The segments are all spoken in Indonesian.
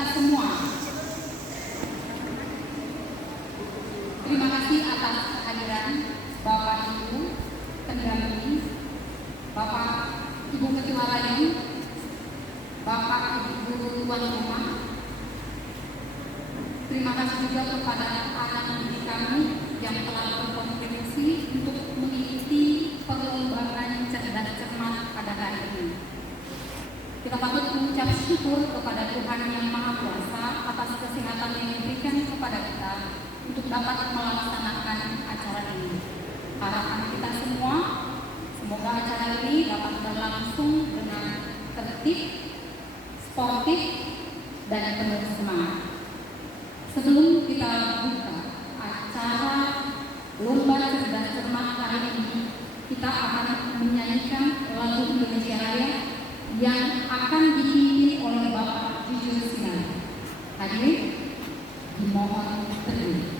kita semua. Terima kasih atas kehadiran Bapak Ibu pendamping, Bapak Ibu Ketua Lain, Bapak Ibu Guru Tuan Rumah. Terima kasih juga kepada anak didik kami yang telah berkontribusi untuk mengikuti perlombaan cerdas cermat pada hari ini. Kita patut mengucap syukur kepada Tuhan Yang Maha Kuasa atas kesehatan yang diberikan kepada kita untuk dapat melaksanakan acara ini. Harapan kita semua, semoga acara ini dapat berlangsung dengan tertib, sportif, dan penuh semangat. Sebelum kita buka acara lomba cerdas cermat hari ini, kita akan menyanyikan lagu Indonesia Raya yang akan dipimpin oleh Bapak Jujur Sinar. Hadirin dimohon berdiri.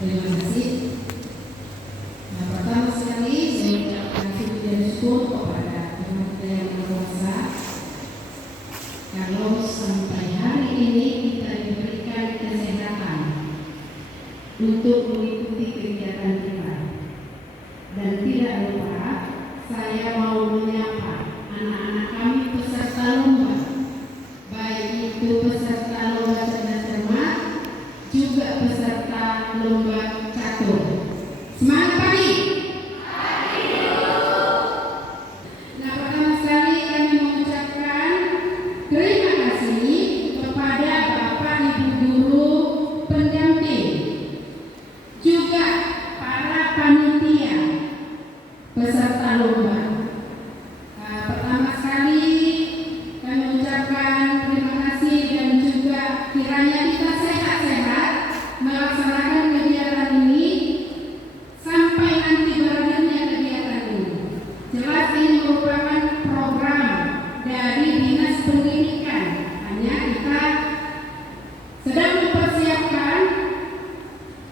Terima kasih. Nah, pertama sekali saya ucapkan syukur dan syukur kepada Tuhan Yang Maha Kuasa kalau sampai hari ini kita diberikan kesehatan untuk mengikuti kegiatan kita. Dan tidak lupa saya mau menyapa anak-anak kami peserta lomba, baik itu peserta lomba cerdas cermat juga peserta lomba catur. Semangat pagi. Nah, pertama sekali kami mengucapkan terima kasih kepada Bapak Ibu guru pendamping, juga para panitia peserta lomba. Nah, pertama sekali kami mengucapkan terima kasih dan juga kiranya kita sehat-sehat melaksanakan kegiatan ini sampai nanti berakhirnya kegiatan ini. Jelas ini merupakan program dari Dinas Pendidikan. Hanya kita sedang mempersiapkan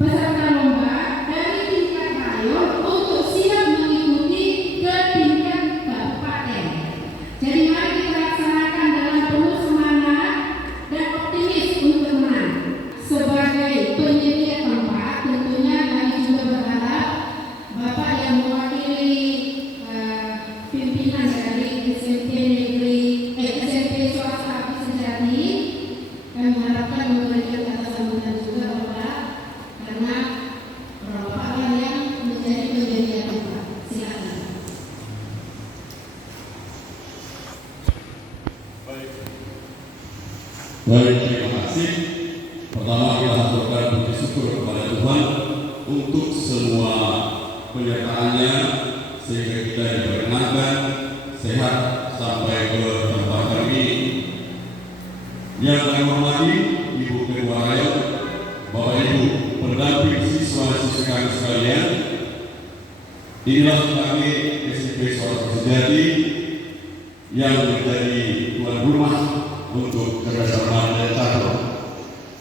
peserta lomba dari tingkat rayon untuk siap mengikuti ke tingkat kabupaten. Jadi mari kita laksanakan dengan penuh semangat dan optimis untuk menang. Sebagai penyedia tempat, tentunya kami juga berharap Bapak yang mewakili pimpinan dari SMP swasta Abdi Sejati, kami harapkan memberikan kata sambutan juga Bapak, karena Bapak yang menjadi penyedia tempat. Silakan. Baik, terima kasih. Pertama kita haturkan puji syukur kepada Tuhan untuk semua penyertaannya sehingga kita diperkenankan sehat sampai ke tempat kami. Yang kami hormati Ibu Ketua Rakyat, Bapak Ibu pendamping siswa-siswi kami sekalian, inilah kami SMP Swasta Sejati yang menjadi tuan rumah untuk Cerdas Cermat dan Catur.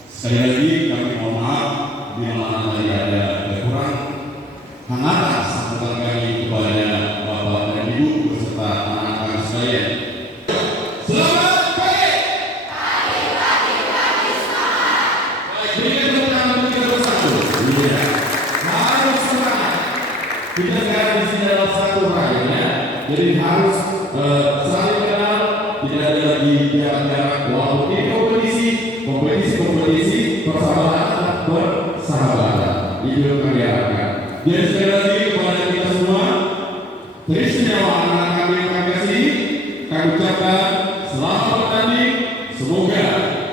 Sekali lagi kami mohon maaf bila mana tadi ada kekurangan. Hangatlah sambutan kami kepada Bapak dan Ibu beserta anak-anak kami sekalian. Selamat pagi. Pagi semangat. Baik, berikan tepuk tangan untuk kita bersatu. Iya. Harus semangat. Kita sekarang di sini dalam satu raya, ya. Jadi harus saling kenal, tidak ada lagi jarak-jarak. Walaupun ini kompetisi persahabatan. Itu yang kami harapkan. Dan sekali lagi kepada kita semua, teristimewa anak kami yang kami kasih, kami ucapkan selamat bertanding. Semoga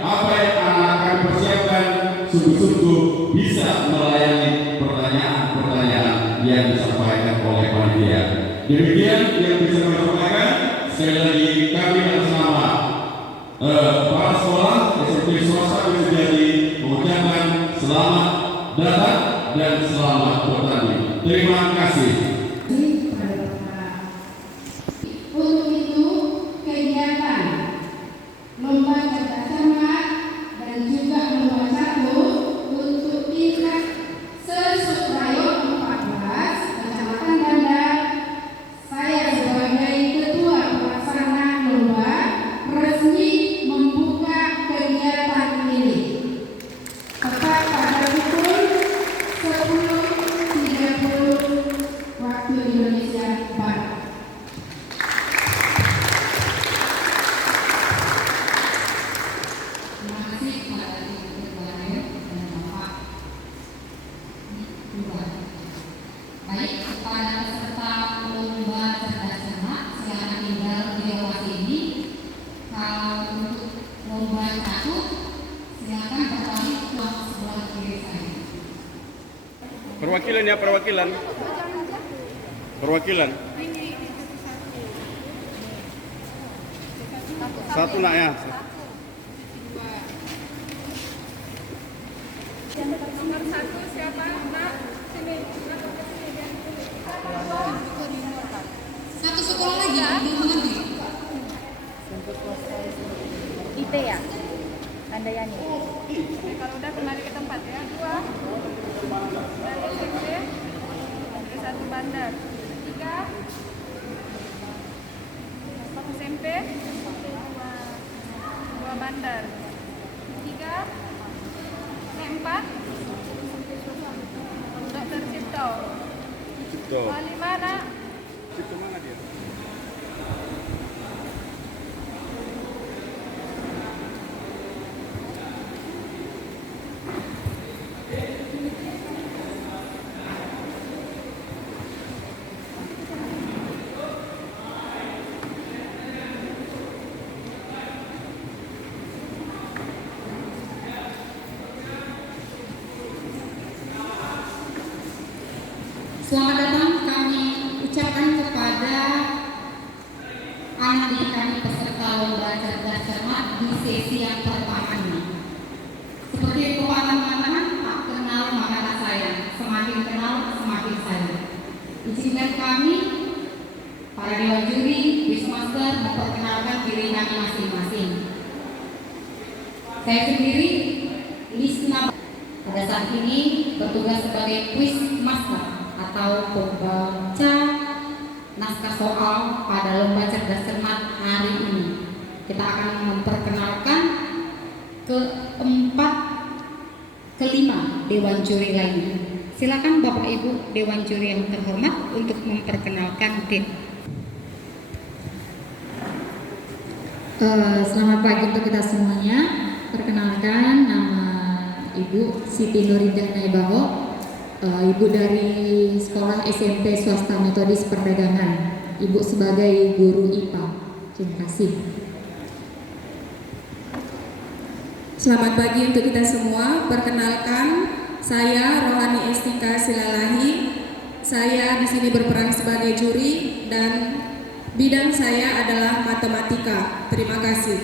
apa yang anak kami persiapkan sungguh-sungguh bisa melayani pertanyaan-pertanyaan yang disampaikan oleh panitia. Demikian yang bisa kami sampaikan. Sekali lagi kami atas nama para sekolah SMP Swasta Sejati mengucapkan selamat datang dan selamat bertanding. Terima kasih. Untuk itu, kegiatan lomba cerdas cermat dan juga lomba catur untuk tingkat Sesuprayo 14 Kecamatan Bandar, saya sebagai Ketua Pelaksana Lomba resmi membuka kegiatan ini. Tepat pada pukul 10.30 waktu Indonesia Barat. Terima kasih kepada Ibu Ketua Rakyat dan Bapak Ketua. Baik, kepada peserta lomba cerdas cermat, silakan tinggal di lokasi ini. Kalau untuk lomba catur, silakan beralih ke sebelah kiri saya. Perwakilan ya, perwakilan. Satu nak ya. Nomor 1 siapa? Nak, sini. Satu sekolah lagi, belum mengerti. IT ya? Handayani. Oke, kalau udah kembali ke tempat ya. 2 dari SMP, dari 1 Bandar. 3 SMP, 2 Bandar. 3 4 Dr. Cipto. Cipto. 5 nak. Cipto mana dia? Selamat datang kami ucapkan kepada anak didik kami peserta lomba cerdas cermat di sesi yang pertama ini. Seperti pepatah mengatakan, tak kenal maka tak sayang, semakin kenal semakin sayang. Izinkan kami para dewan juri, Wismaster memperkenalkan diri kami masing-masing. Saya sendiri Lisna pada saat ini bertugas sebagai quiz master atau pembaca naskah soal pada lomba cerdas cermat hari ini. Kita akan memperkenalkan kelima dewan juri lainnya. Silakan Bapak Ibu dewan juri yang terhormat untuk memperkenalkan tim. Selamat pagi untuk kita semuanya. Perkenalkan, nama Ibu Siti Nuridah Naibaho, Ibu dari Sekolah SMP Swasta Metodis Perdagangan. Ibu sebagai guru IPA. Terima kasih. Selamat pagi untuk kita semua. Perkenalkan, saya Rohani Estika Silalahi, saya di sini berperan sebagai juri dan bidang saya adalah matematika. Terima kasih.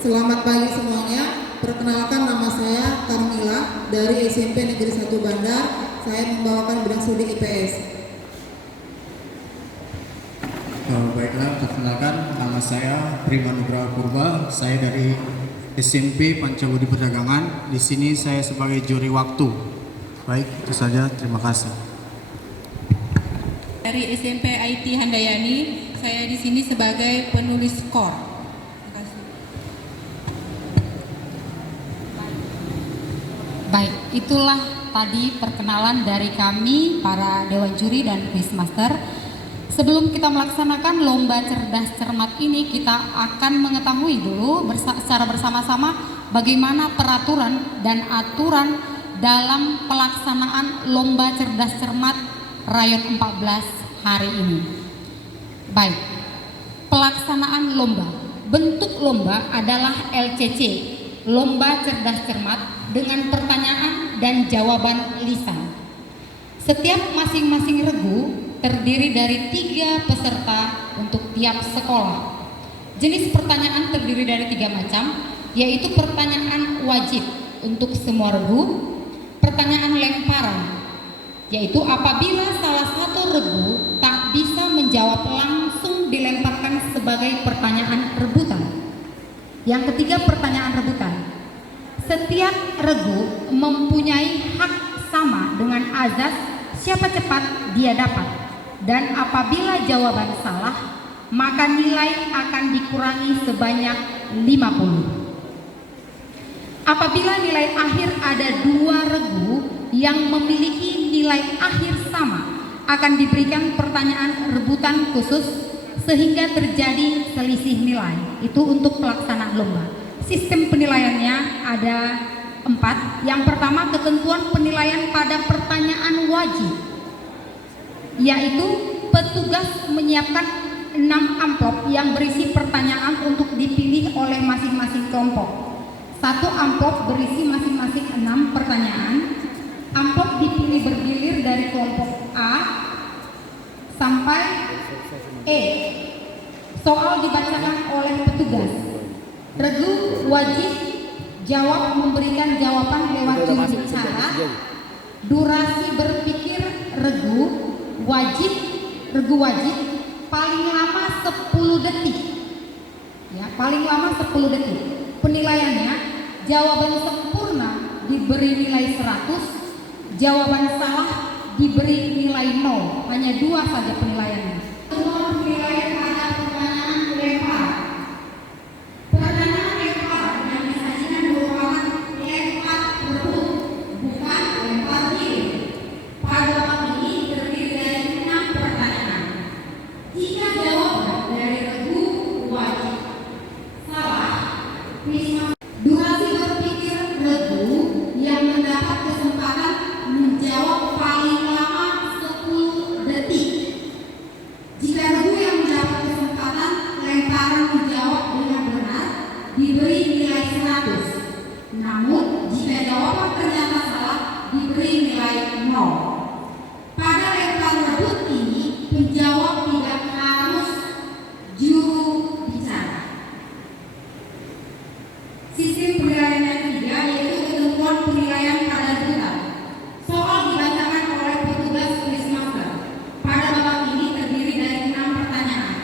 Selamat pagi semuanya. Perkenalkan, nama saya Carmila dari SMP Negeri 1 Bandar. Saya membawakan bidang studi IPS. Baiklah, perkenalkan, nama saya Prima Nugraha Purba. Saya dari SMP Pancabudi Perdagangan. Di sini saya sebagai juri waktu. Baik, itu saja. Terima kasih. Dari SMP IT Handayani, saya di sini sebagai penulis skor. Terima kasih. Baik, itulah tadi perkenalan dari kami para Dewan Juri dan Quizmaster. Sebelum kita melaksanakan lomba cerdas cermat ini, kita akan mengetahui dulu secara bersama-sama bagaimana peraturan dan aturan dalam pelaksanaan lomba cerdas cermat Rayon 14 hari ini. Baik, pelaksanaan lomba. Bentuk lomba adalah LCC, lomba cerdas cermat dengan pertanyaan dan jawaban lisan. Setiap masing-masing regu terdiri dari 3 peserta untuk tiap sekolah. Jenis pertanyaan terdiri dari 3 macam, yaitu pertanyaan wajib untuk semua regu, pertanyaan lemparan, yaitu apabila salah satu regu tak bisa menjawab langsung dilemparkan sebagai pertanyaan rebutan. Yang ketiga, pertanyaan rebutan. Setiap regu mempunyai hak sama dengan azas siapa cepat dia dapat. Dan apabila jawaban salah, maka nilai akan dikurangi sebanyak 50. Apabila nilai akhir ada 2 regu yang memiliki nilai akhir sama, akan diberikan pertanyaan rebutan khusus sehingga terjadi selisih nilai. Itu untuk pelaksanaan lomba. Sistem penilaiannya ada 4. Yang pertama, ketentuan penilaian pada pertanyaan wajib, yaitu petugas menyiapkan 6 amplop yang berisi pertanyaan untuk dipilih oleh masing-masing kelompok. 1 amplop berisi masing-masing 6 pertanyaan. Amplop dipilih bergilir dari kelompok A sampai E. Soal dibacakan oleh petugas. Regu wajib jawab memberikan jawaban lewat juru bicara. Durasi berpikir regu wajib paling lama 10 detik. Ya, paling lama 10 detik. Penilaiannya, jawaban sempurna diberi nilai 100, jawaban salah diberi nilai 0. Hanya 2 saja penilaiannya. Penilaian pada pertanyaan lempar. Pertanyaan lempar yang disajikan merupakan lempar rebut, bukan lempar kirim. Pada waktu ini terdiri dari 6 pertanyaan. Jika jawaban dari regu wajib salah, durasi berpikir regu yang mendapat kesempatan menjawab paling lama 10 detik. Jika regu yang mendapat kesempatan lemparan menjawab dengan benar, diberi nilai 100. Namun, jika jawaban ternyata salah, diberi nilai 0. Pada lempar rebut ini, penjawab tidak harus juru bicara. Sistem penilaian yang ketiga yaitu ketentuan penilaian pada rebutan. Soal dibacakan oleh petugas quizmaster. Pada babak ini terdiri dari 6 pertanyaan.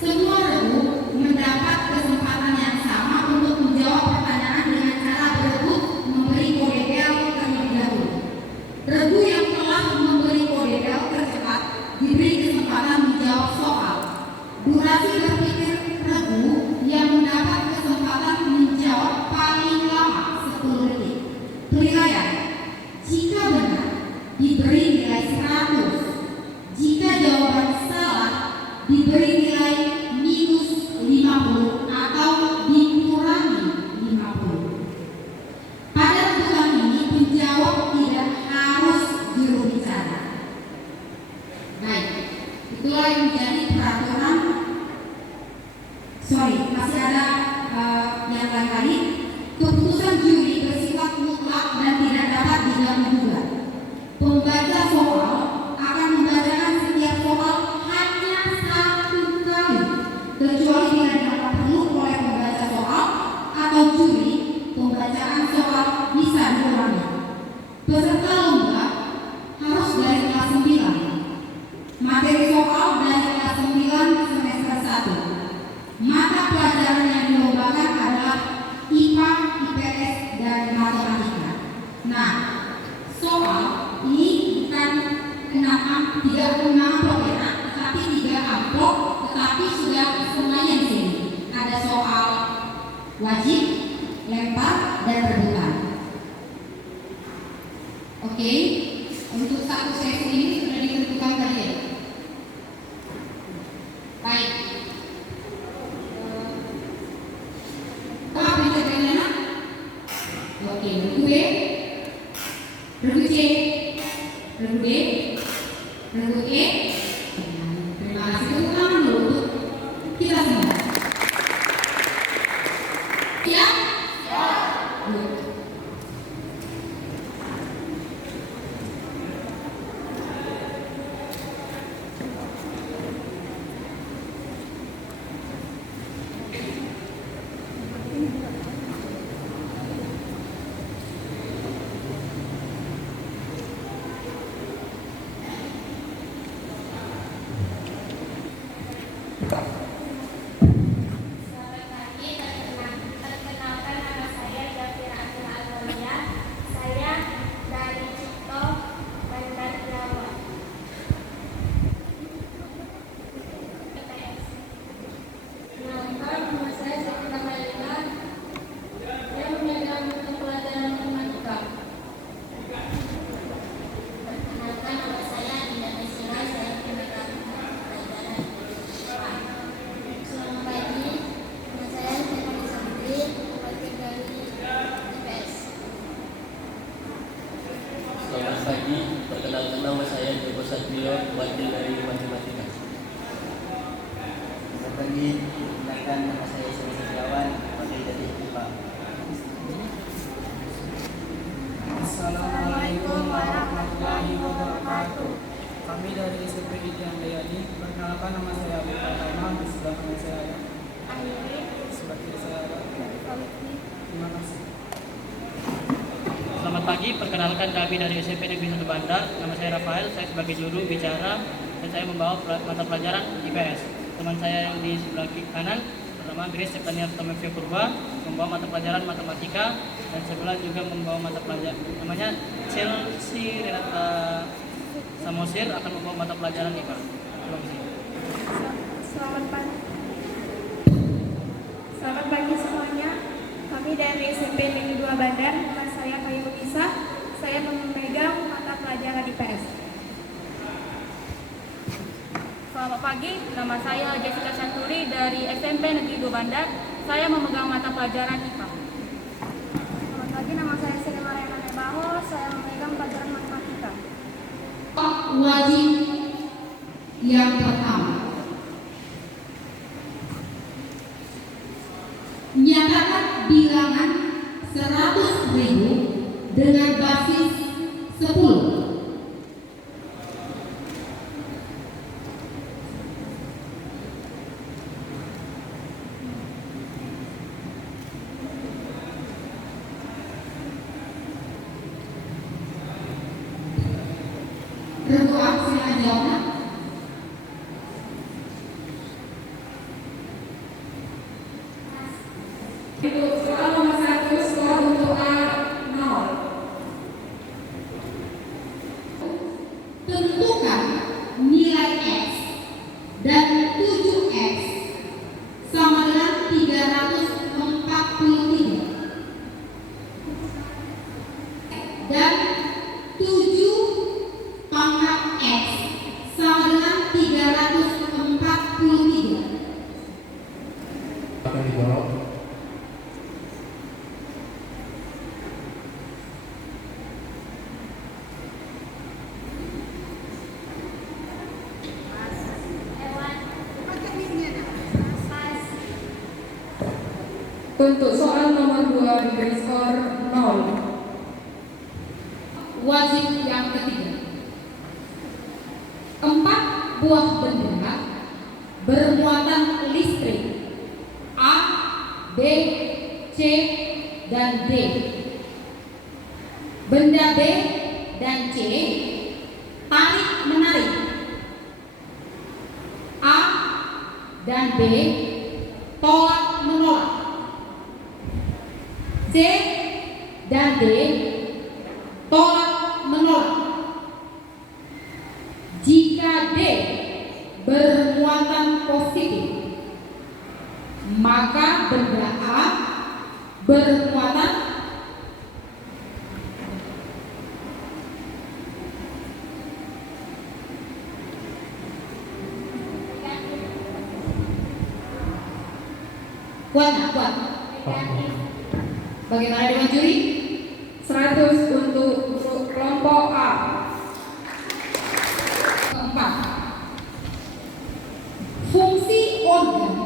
Semua regu mendapat kesempatan yang sama untuk menjawab pertanyaan dengan cara berebut memberi kode bel terlebih dahulu. Regu yang telah memberi kode bel tercepat diberi kesempatan menjawab soal. Durasi berpikir regu yang mendapat kesempatan menjawab paling lama 10 detik. Penilaian, jika benar diberi nilai 100, jika jawaban salah diberi nilai minus 50 atau dikurangi 50. Pada rebutan ini penjawab tidak harus juru bicara. Baik, itulah yang menjadi peraturan. Masih ada yang lain kali. Keputusan juri bersifat mutlak dan tidak dapat diganggu-gugat. materi soal dari kelas 9 semester 1. Mata pelajaran yang dilombakan adalah IPA, IPS, dan matematika. Nah, soal ini bukan 6 amplop ya, tetapi 3 amplop, tetapi sudah semuanya di sini. Ada soal wajib, lempar, dan rebutan. Oke, untuk satu sesi ini sudah ditentukan tadi ya. Baik. Apa yang terjadi? Oke, regu B, regu C, regu D, regu E. Terima kasih. Tepuk tangan dulu untuk kita semua. Siap? Good. Perkenalkan nama saya Jafira Almonia. Saya dari Cipto, Bandar Jawa. Nama saya Jafira Almonia. Saya memegang mata pelajaran matematika. Perkenalkan nama saya Dinda Desira. Saya memegang pelajaran selamat pagi, nama saya Stefani Sandri, wakil dari IPS. Selamat pagi, perkenalkan nama saya Joko Satrio, wakil dari matematika. Selamat pagi, perkenalkan nama saya Sri Setiawan, wakil dari IPA. Assalamualaikum warahmatullahi wabarakatuh. Kami dari SMP Handayani. Perkenalkan nama saya Abu Pratama, di sebelah kanan saya ada Akhirnya, sebelah kiri saya ada. Terima kasih. Selamat pagi, perkenalkan kami dari SMP Negeri 1 Bandar. Nama saya Rafael, saya sebagai juru bicara dan saya membawa mata pelajaran IPS. Teman saya yang di sebelah kanan bernama Grace Septania Tomevia Purba, membawa mata pelajaran matematika, dan sebelah juga membawa mata pelajaran namanya Chelsea Renata Samosir akan membawa mata pelajaran IPA. Terima kasih. Selamat pagi. Selamat pagi semuanya. Kami dari SMP Negeri 2 Bandar. Nama saya Kayu Nisa. Saya memegang mata pelajaran IPS. Selamat pagi, nama saya Jessica Chanturi dari SMP Negeri 2 Bandar. Saya memegang mata pelajaran IPA. Selamat pagi, nama saya Sri Mariana Nebaho. Saya memegang pelajaran matematika. Wajib yang pertama, nyatakan bilangan 100.000 dengan basis 10. Regu A, silakan jawab. Untuk soal nomor 1, skor untuk A 0. Tentukan nilai X dan 7X sama dengan 343 dan 7 pangkat X sama dengan 343. Akan dijawab. Untuk soal nomor 2 diberi skor 0. Wajib yang ketiga, 4 buah benda bermuatan listrik A, B, C, dan D. Benda B dan C tarik menarik dan B. Tolak menolak. C dan D. Tolak menolak. Jika D bermuatan positif, maka benda A bermuatan kuat. Bagaimana dengan juri? 100 untuk kelompok A. Keempat, fungsi organ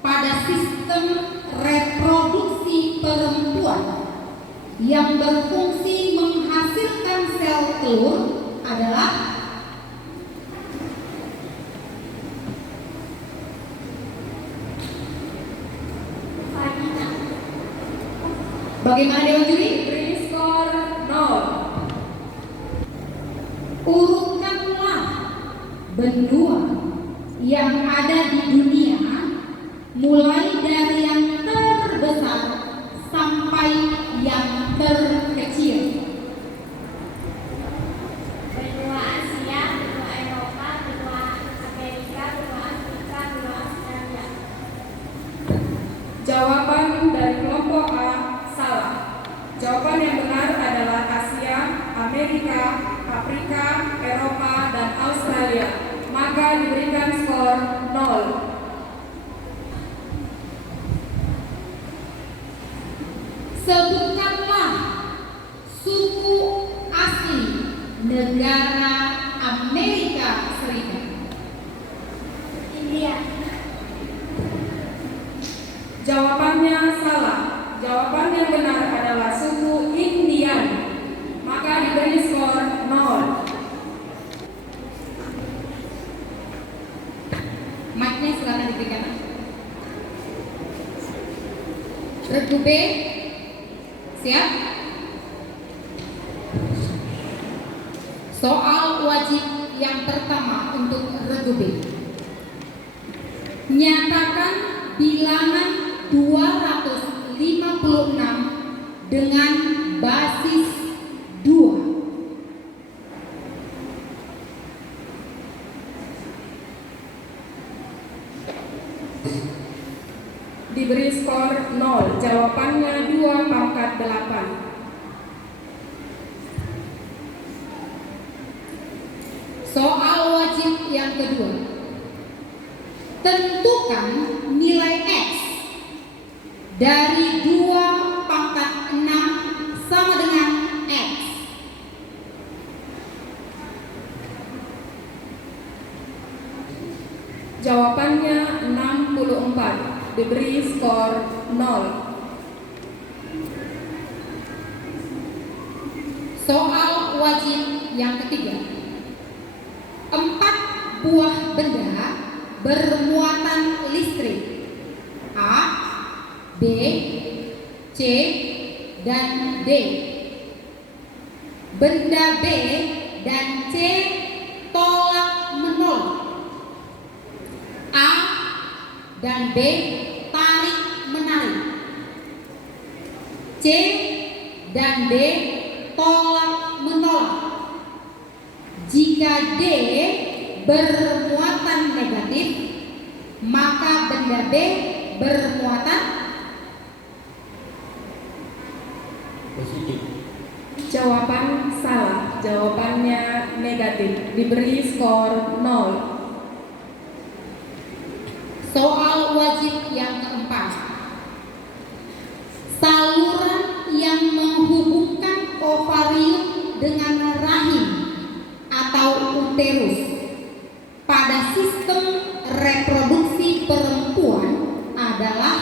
pada sistem reproduksi perempuan yang berfungsi menghasilkan sel telur adalah bagaimana Dewan Juri? Beri skor 0. Urutkanlah benua yang ada di dunia mulai dari yang terbesar sampai yang terkecil. Benua Asia, benua Eropa, benua Amerika, benua Afrika, benua Australia. Jawaban dari kelompok A salah. Jawaban yang benar adalah Asia, Amerika, Afrika, Eropa, dan Australia. Maka diberikan skor 0. Sebutkanlah suku asli negara Amerika Serikat. India. Jawabannya salah. Jawaban yang benar adalah suku Indian. Maka diberi skor 0. Mic-nya silakan diberikan. Regu B, siap? Soal wajib yang pertama untuk regu B. Nyatakan bilangan 256 dengan basis 2. Diberi skor 0. Jawabannya 2/8. Soal wajib yang kedua. Tentukan nilai X dari 2/6 sama dengan X. Jawabannya 64. Diberi skor 0. Soal wajib yang ketiga. 4 buah benda bermuatan listrik A, B, C, dan D. Benda B dan C tolak menolak. A dan B tarik menarik. C dan D tolak menolak. Jika D bermuatan negatif, maka benda B bermuatan positif. Jawaban salah. Jawabannya negatif. Diberi skor 0. Soal wajib yang keempat. Saluran yang menghubungkan ovarium dengan rahim atau uterus pada sistem reproduksi perempuan adalah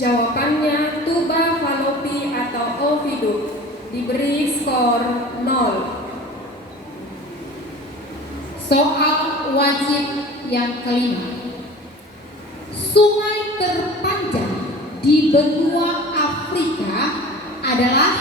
Jawabannya tuba falopi atau ovidum. Diberi skor 0. soal wajib yang kelima. Sungai terpanjang di benua adalah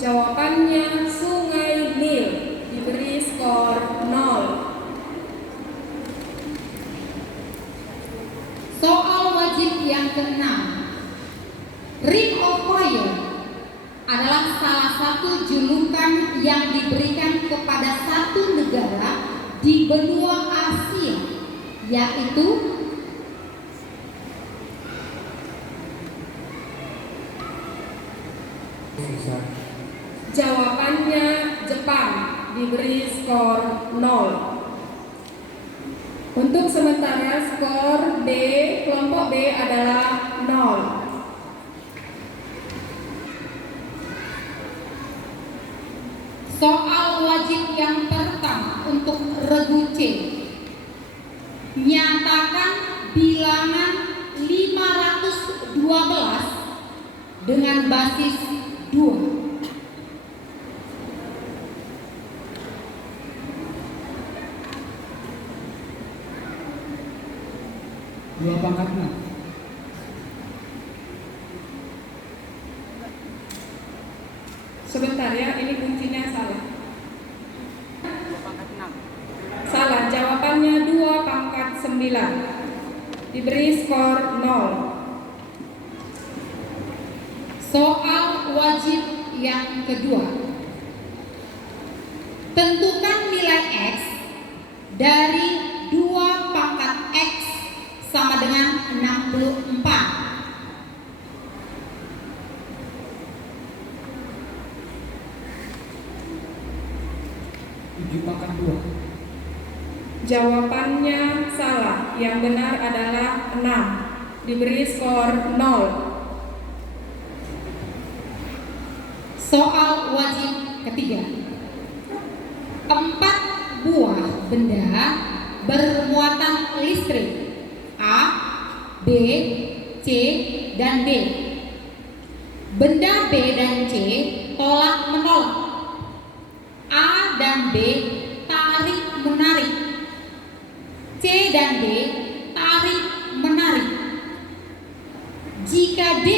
Jawabannya Sungai Nil, diberi skor 0. soal wajib yang keenam. Ring of Fire adalah salah satu julukan yang diberikan kepada satu negara di benua Asia, yaitu Jawabannya Jepang, diberi skor 0. Untuk sementara skor B, kelompok B adalah 0. soal wajib yang pertama untuk regu C. Nyatakan bilangan 512 dengan basis 2. Dua pangkat 6. Sebentar ya, ini kuncinya salah. Salah, jawabannya 2/9. Diberi skor 0. Soal wajib yang kedua. Tentukan nilai X dari 2 pangkat X sama dengan 64. Jawabannya salah, yang benar adalah 6. Diberi skor 0. Soal wajib ketiga. 4 buah benda bermuatan listrik A, B, C, dan D. Benda B dan C tolak menolak. A dan B tarik menarik. C dan D tarik menarik. Jika D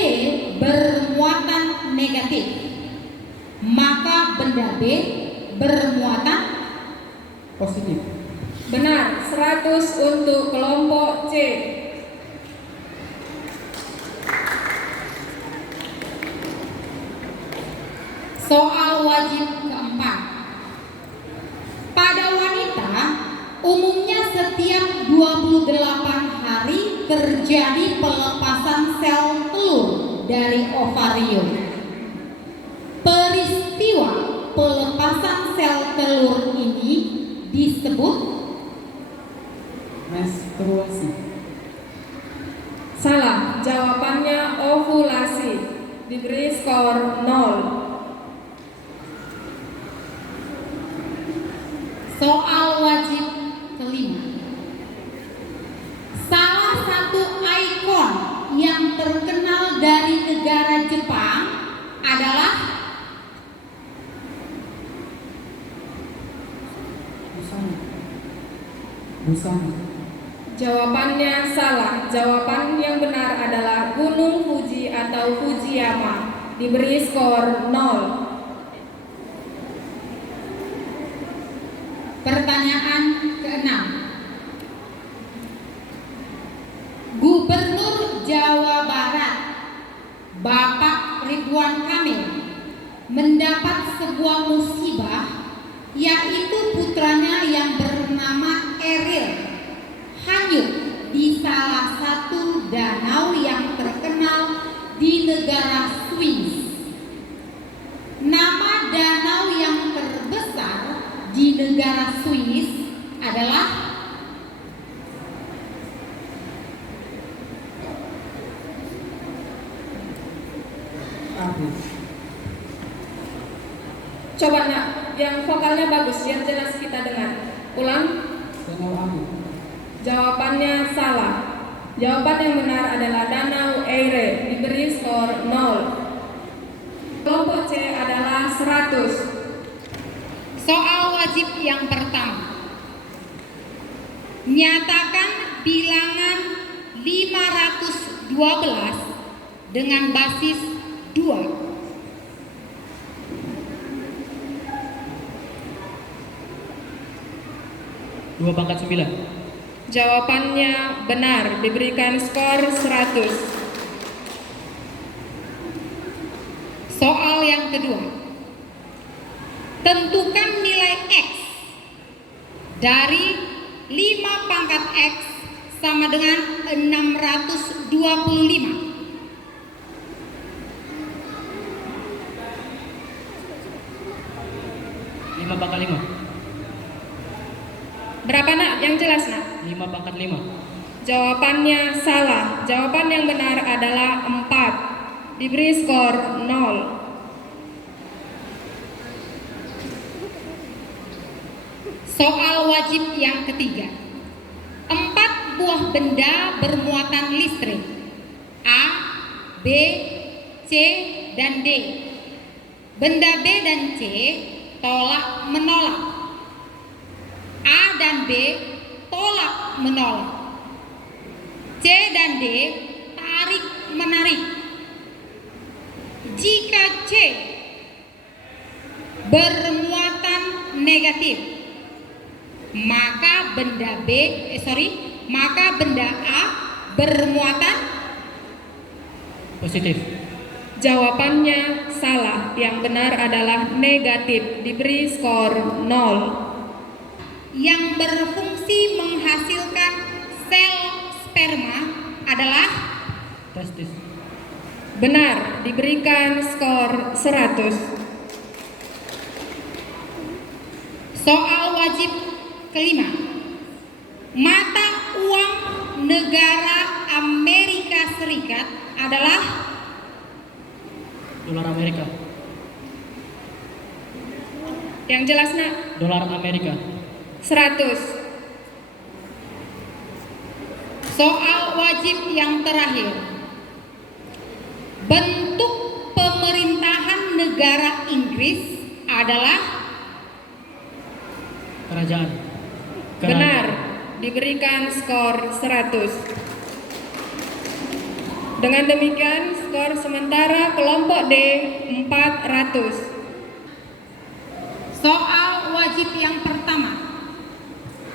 bermuatan negatif, maka benda B bermuatan Positif. Benar, 100 untuk kelompok C. Soal wajib keempat. Pada wanita, umumnya setiap 28 hari terjadi pelepasan sel telur dari ovarium. Peristiwa pelepasan sel telur ini disebut menstruasi. Salah, jawabannya ovulasi. Diberi skor 0. Soal wajib kelima. Salah satu ikon yang terkenal dari negara Jepang adalah Busana. Jawabannya salah. Jawaban yang benar adalah Gunung Fuji atau Fujiyama. Diberi skor 0. Pertanyaan keenam. Gubernur Jawa Barat Bapak Ridwan Kamil mendapat sebuah musibah, yaitu putranya yang bernama Eril hanyut di salah satu danau yang terkenal di negara Swiss. Nama danau yang terbesar di negara Swiss adalah Coba nak, yang vokalnya bagus biar jelas kita dengar. Ulang. Jawabannya salah. Jawaban yang benar adalah Danau Eire. Diberi skor 0. Kelompok C adalah 100. soal wajib yang pertama. Nyatakan bilangan 512 dengan basis 2. 2/9. Jawabannya benar, diberikan skor 100. Soal yang kedua. Tentukan nilai X dari 5 pangkat X sama dengan 625. 5/5. Berapa nak? Yang jelas nak? 5/5. Jawabannya salah. Jawaban yang benar adalah 4. Diberi skor 0. Soal wajib yang ketiga. 4 buah benda bermuatan listrik A, B, C, dan D. Benda B dan C tolak menolak. A dan B tolak menolak. C dan D tarik menarik. Jika C bermuatan negatif, maka benda A bermuatan Positif. Jawabannya salah. Yang benar adalah negatif. Diberi skor 0. Yang berfungsi menghasilkan sel sperma adalah Testis. Benar, diberikan skor 100. Soal wajib kelima. Mata uang negara Amerika Serikat adalah Dolar Amerika. Yang jelas nak? Dolar Amerika. 100. Soal wajib yang terakhir. Bentuk pemerintahan negara Inggris adalah Kerajaan. Benar, diberikan skor 100. Dengan demikian skor sementara kelompok D 400. Soal wajib yang pertama.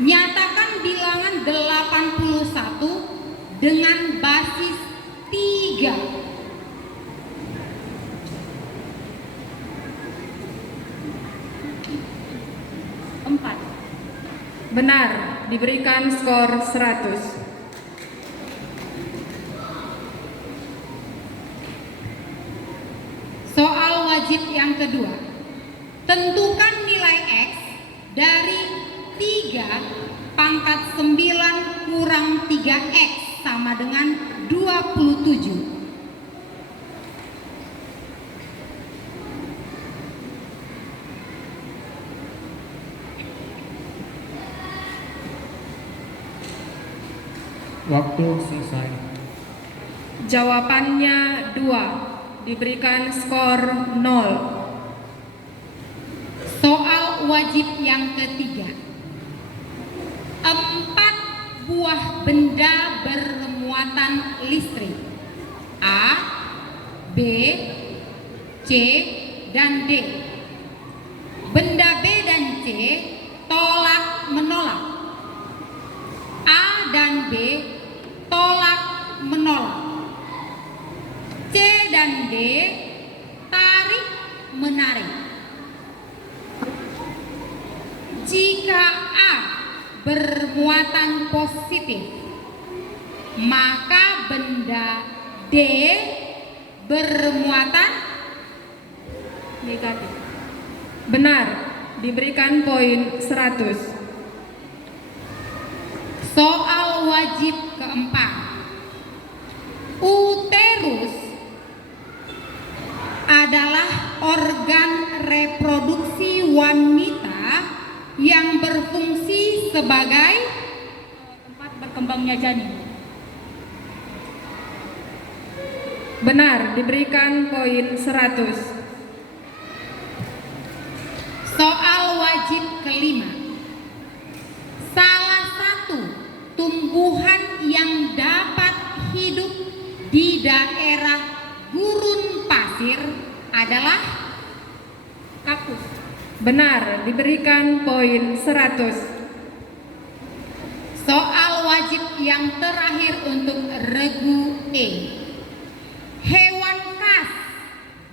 Nyatakan bilangan 81 dengan basis 3. Benar, diberikan skor 100. Soal wajib yang kedua. Tentukan nilai X dari 3 pangkat 9 kurang 3X sama dengan 27. Waktu selesai. Jawabannya 2. Diberikan skor 0. Soal wajib yang ketiga. 4 buah benda bermuatan listrik A, B, C, dan D. Benda B dan C tolak menolak. A dan B tolak menolak. C dan D tarik menarik. Jika A bermuatan positif, maka benda D bermuatan negatif. Benar, diberikan poin 100. Soal wajib keempat. Uterus adalah organ reproduksi wanita yang berfungsi sebagai tempat berkembangnya janin. Benar, diberikan poin 100. Soal wajib kelima. Salah satu Kaktus. Benar, diberikan poin 100. Soal wajib yang terakhir untuk regu E. Hewan khas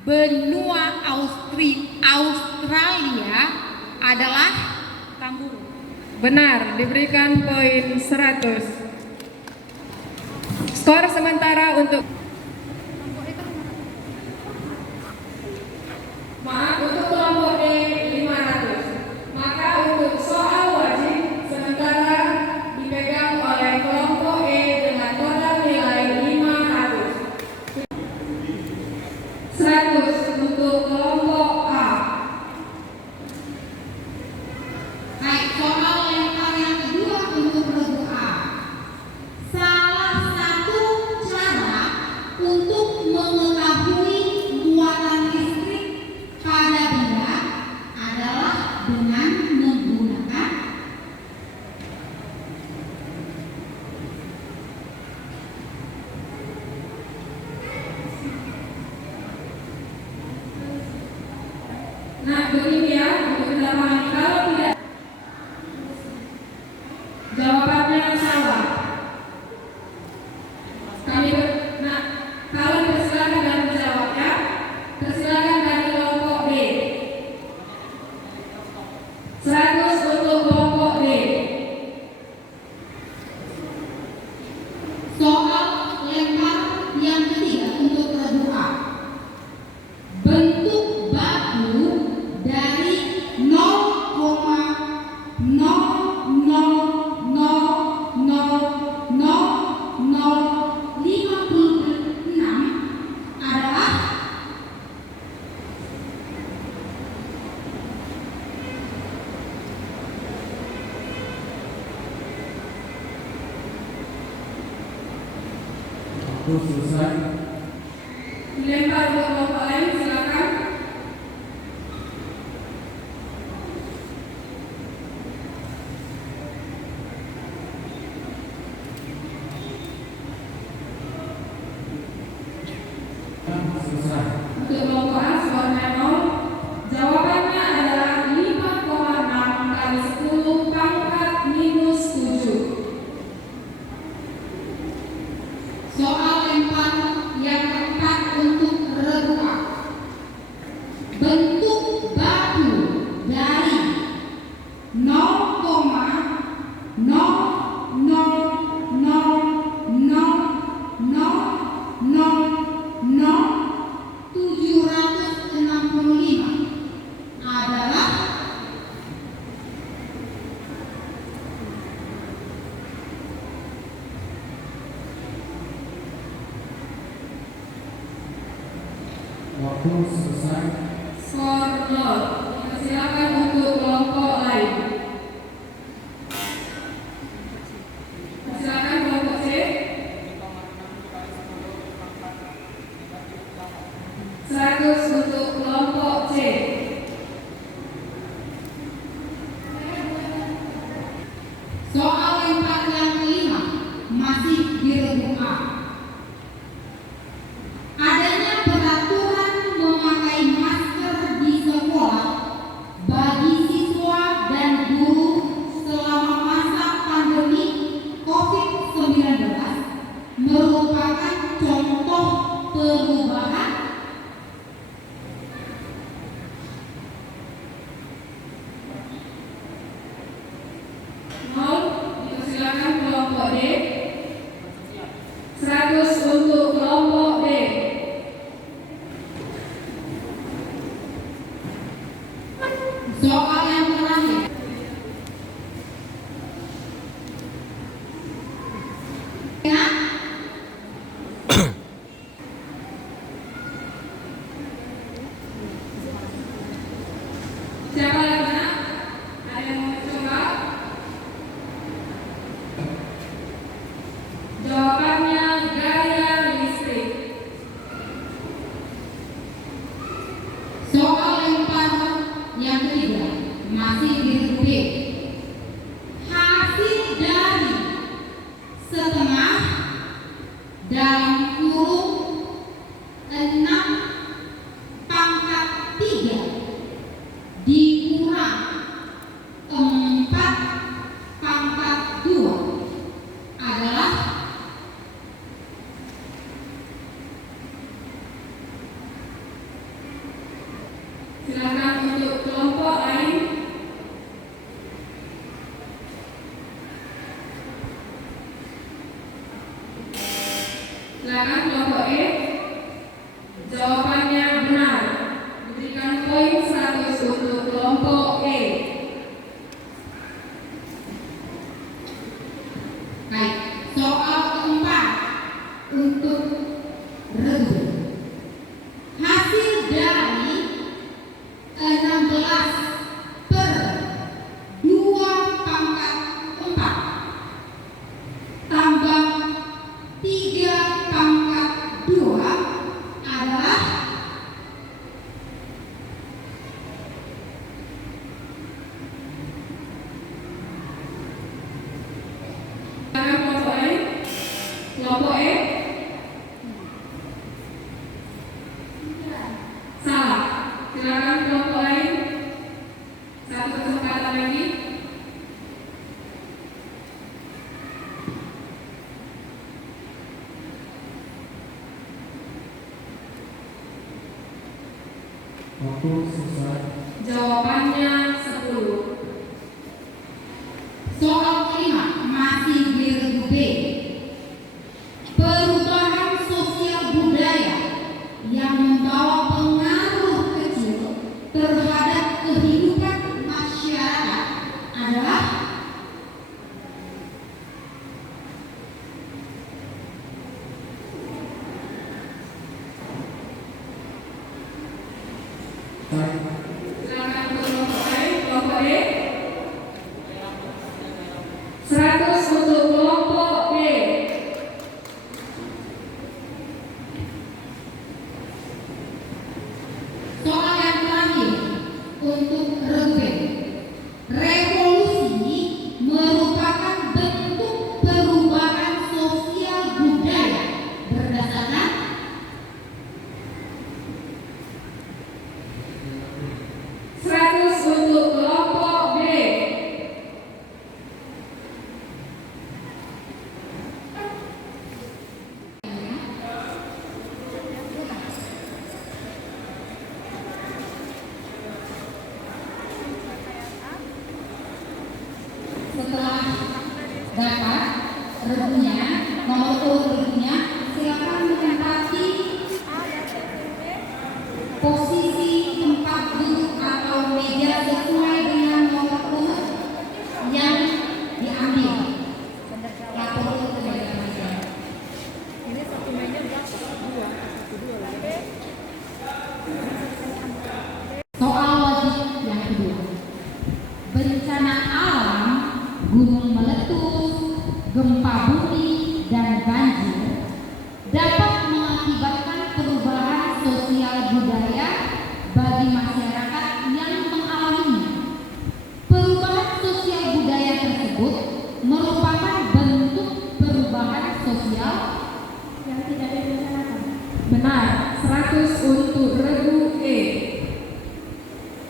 benua Australia adalah kanguru. Benar, diberikan poin 100. Skor sementara untuk kelompok E 500. Maka untuk soal wajib sementara dipegang oleh kelompok E dengan total nilai 500. 100 untuk kelompok A. Baik, soal lempar yang kedua untuk regu A. Salah satu cara untuk mengetahui muatan listrik pada benda adalah dengan menggunakan begini ya, untuk kita pahami, kalau tidak jawabannya salah. Kalau dipersilakan dan menjawab ya, persilakan dari kelompok B. 100 untuk kelompok B. soal lempar yang ketiga untuk regu A. Bentuk batu dari 0,00000056 adalah Dilempar ke kelompok lain, silakan. Untuk kelompok A skornya 0. Jawabannya adalah 5,6 kali 10 pangkat minus 7. soal lempar yang keempat untuk regu A. Bentuk batu dari 0,00000765 adalah Waktu selesai. Skor 0. Silakan untuk kelompok lain. Silakan kelompok C. 100 untuk kelompok C. soal lempar yang kelima masih di regu A. Adanya peraturan memakai masker di sekolah bagi siswa dan guru selama masa pandemi COVID-19 merupakan contoh perubahan Silakan kelompok D. 100 untuk kelompok D. soal yang terakhir. Ya, Siapa yang mana? Ada yang mau coba? Jawabannya gaya listrik. soal lempar yang ketiga masih di regu B. Hasil dari setengah dalam kurung 6 pangkat 3 Silakan kelompok E. Jawabannya benar. Diberikan poin 100 untuk kelompok E. Baik, soal keempat untuk regu. Hasil dari 16 per 2/4 tambah 3/2 adalah Kelompok E. Salah. Silakan kelompok lain. Satu kesempatan lagi. Waktu selesai. Jawabannya 10. soal kelima masih di regu B. Perubahan sosial budaya yang membawa pengaruh kecil terhadap kehidupan masyarakat adalah Silakan kelompok E. Kelompok E. 100 untuk kelompok B. soal yang terakhir untuk regu B. Revolusi merupakan bentuk perubahan sosial budaya berdasarkan 100 untuk kelompok B. Setelah dapat regunya, nomor urut regunya, silakan menempati posisi tempat duduk atau meja sesuai dengan nomor urut yang diambil. Lapor urut ke meja masing-masing. Ini satu meja berapa? Dua. Soal wajib yang kedua. Bencana alam, gunung meletus, gempa bumi, dan banjir dapat mengakibatkan perubahan sosial budaya bagi masyarakat yang mengalaminya. Perubahan sosial budaya tersebut merupakan bentuk perubahan sosial yang tidak direncanakan. Benar. 100 untuk regu E.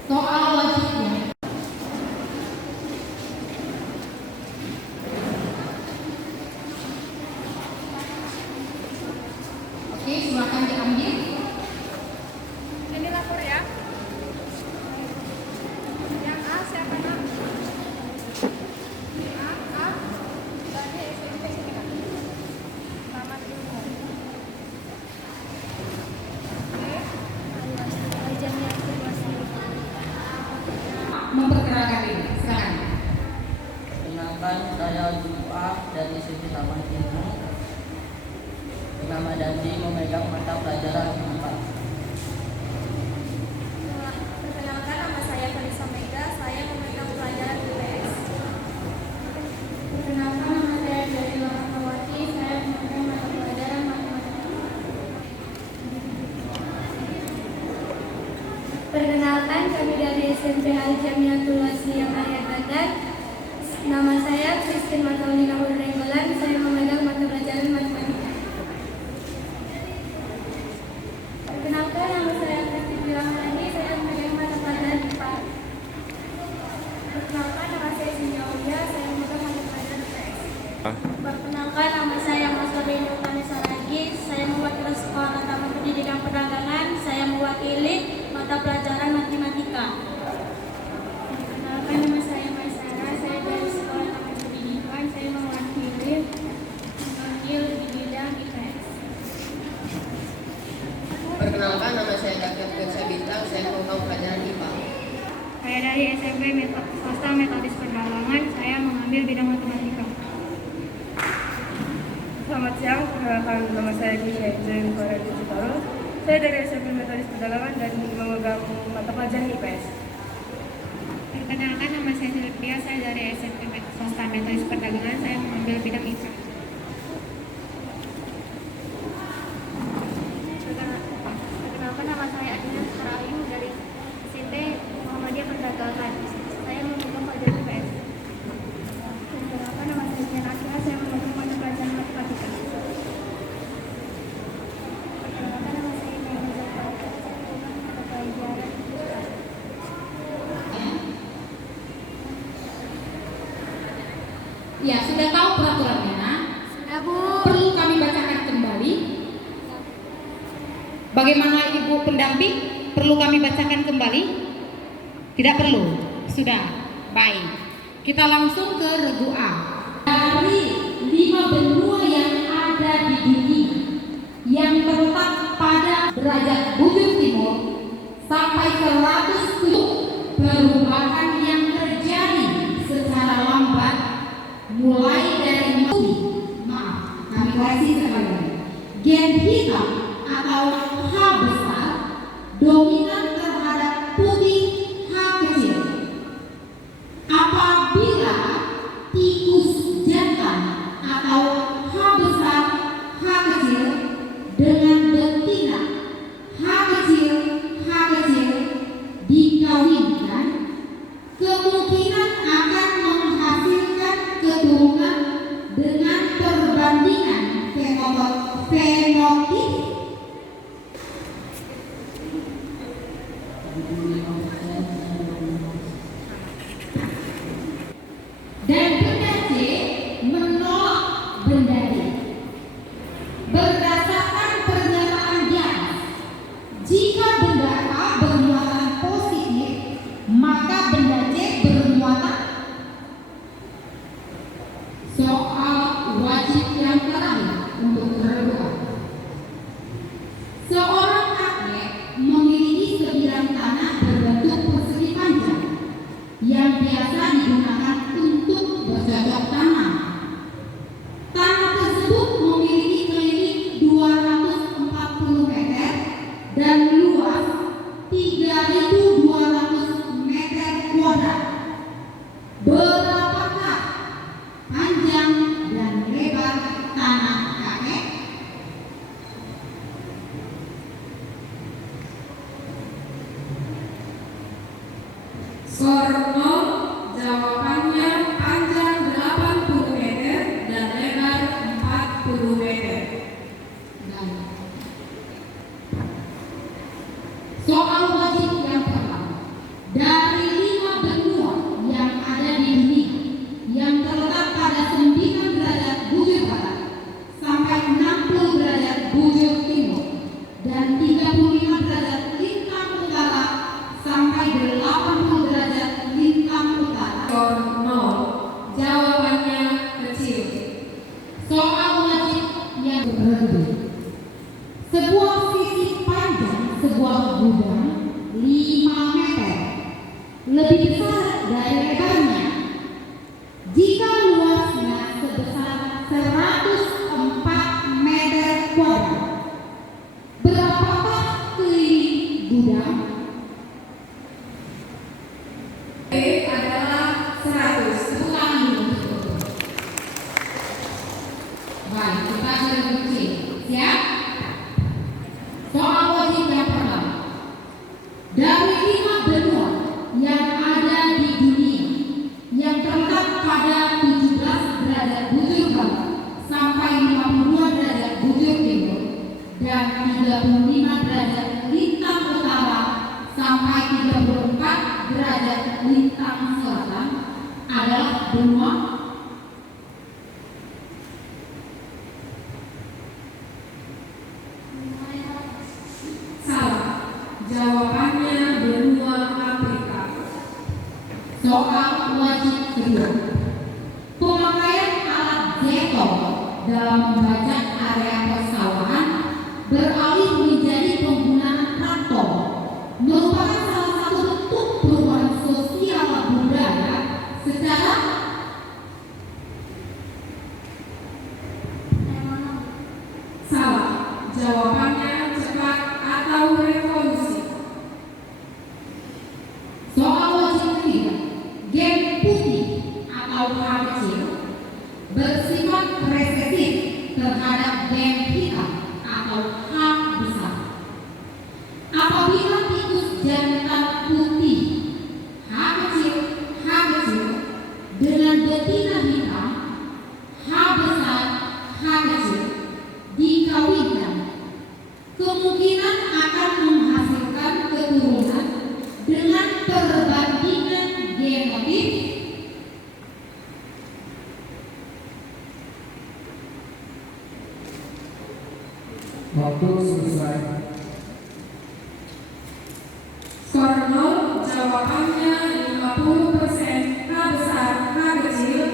soal wajibnya. Oke, silakan diambil. Ini lapor ya. Yang A siapa nak? A. Tadi SMP sini kan. Selamat dulu. Memperkenalkan diri, silakan. Kenalkan, saya Guru A dari SMP Taman Ilmu. Nama Dandi memegang mata pelajaran 4. Perkenalkan, nama saya Vanessa Mega, saya memegang pelajaran IPS. Perkenalkan, nama saya Dari Lakawati, saya memegang mata pelajaran matematika. Perkenalkan, kami dari SMP Al-Jamiatul Wasliyah Maryam Bandar. Nama saya Christine Mataulina Urenggolan, saya memegang mata pelajaran matematika. Perkenalkan, nama saya Christine Wilamani, saya memegang mata pelajaran IPA. Perkenalkan, nama saya Sinja Aulia, saya memegang mata pelajaran IPS. Perkenalkan, nama saya Mas Rini Utanisa Ragi, saya mewakili Sekolah Taman Pendidikan Perdagangan, saya mewakili mata pelajaran matematika. Perkenalkan, nama saya Maisara, saya dari Sekolah Taman Pendidikan, saya mewakili mengambil di bidang IPS. Saya dari SMP Swasta Metodis Perdagangan, saya mengambil bidang matematika. Selamat siang, perkenalkan nama saya Kisha Zain Faradi Citaro. Saya dari SMP Metodis Perdagangan dan memegang mata pelajaran IPS. Perkenalkan nama saya Sylvia, saya dari SMP Swasta Metodis Perdagangan, saya mengambil bidang IPA. Perkenalkan nama saya Adina Sarayu dari SMP Muhammadiyah Perdagangan, saya memegang pelajaran IPS. Perkenalkan nama saya Dian Akira, saya memegang mata pelajaran matematika. Perkenalkan nama saya Dian Akira, saya memegang mata pelajaran Ya, sudah tahu peraturannya, nak? Sudah, Bu. Perlu kami bacakan kembali? Bagaimana Ibu pendamping? Perlu kami bacakan kembali? Tidak perlu? Sudah, baik. Kita langsung ke regu A. Dari 5 benua yang ada di dunia yang terletak pada derajat bujur timur sampai ke 107 perubahan yang terjadi secara lambat mulai dari kami koreksi sekali lagi. Gen hitam atau H besar dominan terhadap putih H kecil. Apabila tikus jantan atau H besar H kecil dengan betina H kecil dikawinkan, kemungkinan akan menghasilkan keturunan dengan perbandingan fenotip dan benda C menolak benda D. Berdasarkan pernyataan di atas, jika benda A bermuatan positif, maka benda C bermuatan. Soal wajib yang terakhir untuk berdua. Seorang kakek memiliki sebidang tanah berbentuk persegi panjang yang biasa digunakan untuk bercocok tanam. Tanah tersebut memiliki keliling 240 meter dan luas 3.200 meter kuadrat. Berapakah panjang dan lebar tanah kakek? Skor 0, jawabannya panjang 80 meter dan lebar 40 meter. Soal wajib yang pertama. Dari 5 benua yang ada di dunia yang terletak pada 9 derajat bujur barat sampai 60 derajat bujur timur dan 35 derajat lintang utara sampai 80 derajat lintang utara. Skor 0, jawabannya kecil. Soal wajib yang berbeda. Sebuah sisi panjang sebuah gudang 5 meter lebih besar dari lebarnya. Jika luasnya sebesar 104 meter kuadrat, berapakah keliling gudang? B adalah 100. Tepuk tangan dulu. Baik, kita ke C. Siap? Soal wajib yang pertama. Dari 5 benua yang ada di dunia yang terletak pada 17 derajat bujur barat sampai 52 derajat bujur timur dan 35 derajat lintang utara sampai 34 derajat lintang selatan adalah benua. Salah. Jawabannya benua Afrika. Soal wajib kedua. Pemakaian alat zeton dalam membajak area persawahan beralih menjadi penggunaan traktor merupakan salah satu bentuk perubahan sosial Gen putih atau H kecil bersifat resesif terhadap gen hitam atau H besar. Apabila tikus jantan putih H kecil dengan betina hitam H besar H kecil dikawinkan, kemungkinan akan menghasilkan keturunan dengan perbandingan genotip Waktu selesai. Skor 0, jawabannya 50% H besar H kecil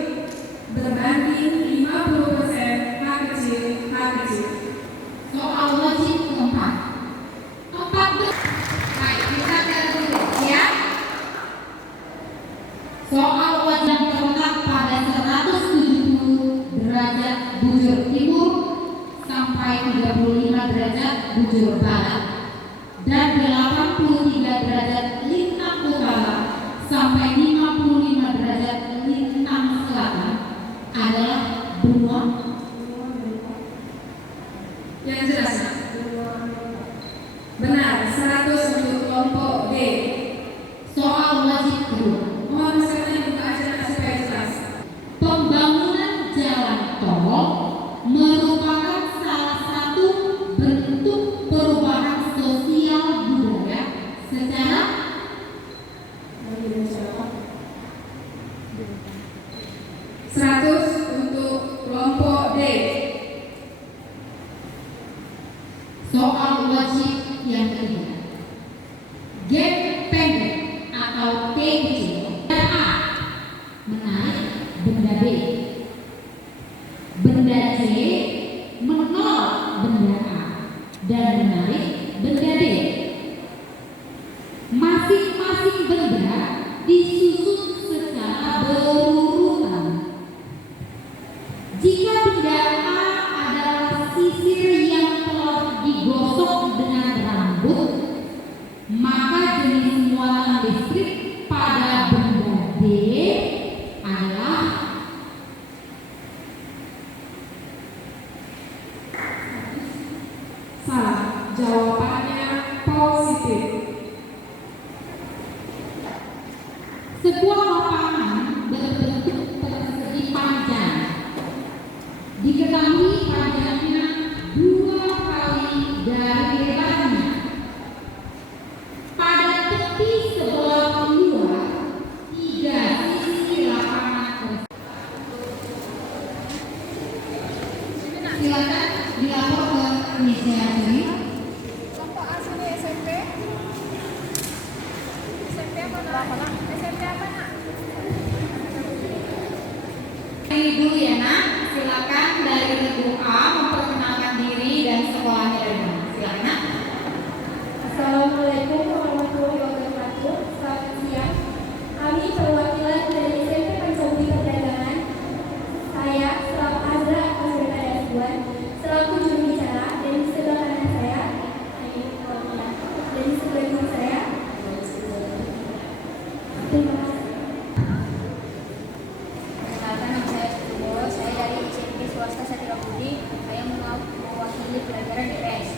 berbanding 50% H kecil H kecil. Soal wajib keempat. Baik, kita dulu ya. Soal wajib terletak pada 170 derajat bujur timur sampai 35 derajat bujur barat dan 83 derajat lintang utara sampai 55 derajat lintang selatan adalah benua. Yang jelas. Benar, 100 untuk kelompok D. Soal wajib kedua. Mohon sekalian buka acara supaya jelas. Pembangunan jalan tol merupakan salah satu bentuk perubahan sosial budaya secara 100 untuk kelompok D. Soal wajib yang ketiga. Gen pendek atau T kecil. Benda A menarik benda B. Benda C menolak benda A dan menarik benda D. Masing-masing benda disusun secara berurutan. Jika benda A adalah sisir yang telah digosok dengan rambut, maka jenis muatan listrik pada benda D adalah Salah. Jawabannya positif. sebuah lapangan berbentuk persegi panjang. Diketahui panjangnya 2 kali dari lebarnya. Pada tepi sebelah luar 3 sisi lapangan tersebut. Silakan dilapor ke inisiasi. Kelompok A sini SMP. SMP apa nak? SMP apa nak? Ini dulu ya nak. Silakan dari ibu A memperkenalkan diri dan sekolahnya dari mana. Silakan nak. Assalamualaikum warahmatullahi wabarakatuh. Selamat siang. Kami perwakilan dari SMP Pancawudi Perdagangan. Saya selaku Azra Azra Daswan, selaku juru bicara, dan di sebelah kanan saya, dan di sebelah kiri saya. Terima kasih. Perkenalkan, nama saya Tubowo, saya dari SMP Swasta Satria Budi. Saya mewakili pelajaran IPS.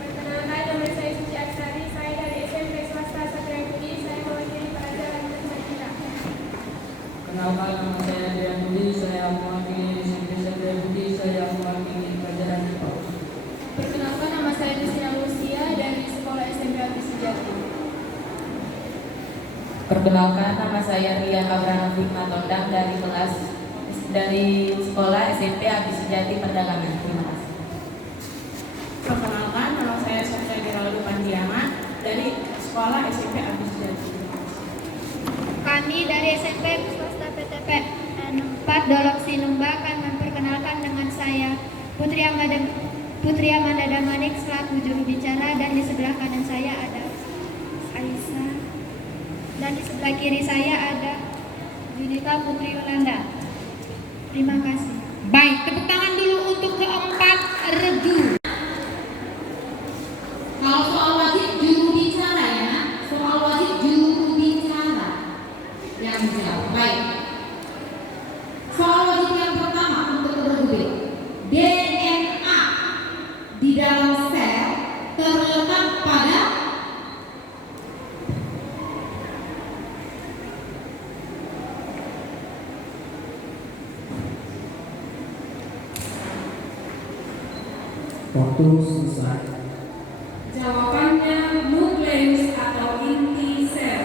Perkenalkan, nama saya Suci Aksari, saya dari SMP Swasta Satria Budi. Saya mewakili pelajaran Matematika. Kenalkan, nama saya Adrian Budi, saya mewakili SMP Satria Budi, saya mewakili pelajaran IPA. Perkenalkan, nama saya Desina Lucia dari Sekolah SMP Abdi Sejati. Perkenalkan, nama saya Rian Abraham Matondang dari Sekolah SMP Abdi Sejati Perdagangan. Terima kasih. Perkenalkan, nama saya Sofia Geraldo Pandiangan dari Sekolah SMP Abdi Sejati. Kami dari SMP Swasta PTP N4 Dolok Sinumba akan memperkenalkan dengan saya Putri Amanda Damanik selaku juru bicara, dan di sebelah kanan saya ada Aisyah dan di sebelah kiri saya ada Junika Putri Yolanda. Terima kasih. Baik, tepuk tangan dulu untuk keempat regu. Kalau soal wajib juru bicara ya, soal wajib juru bicara. Waktu selesai. Jawabannya nukleus atau inti sel.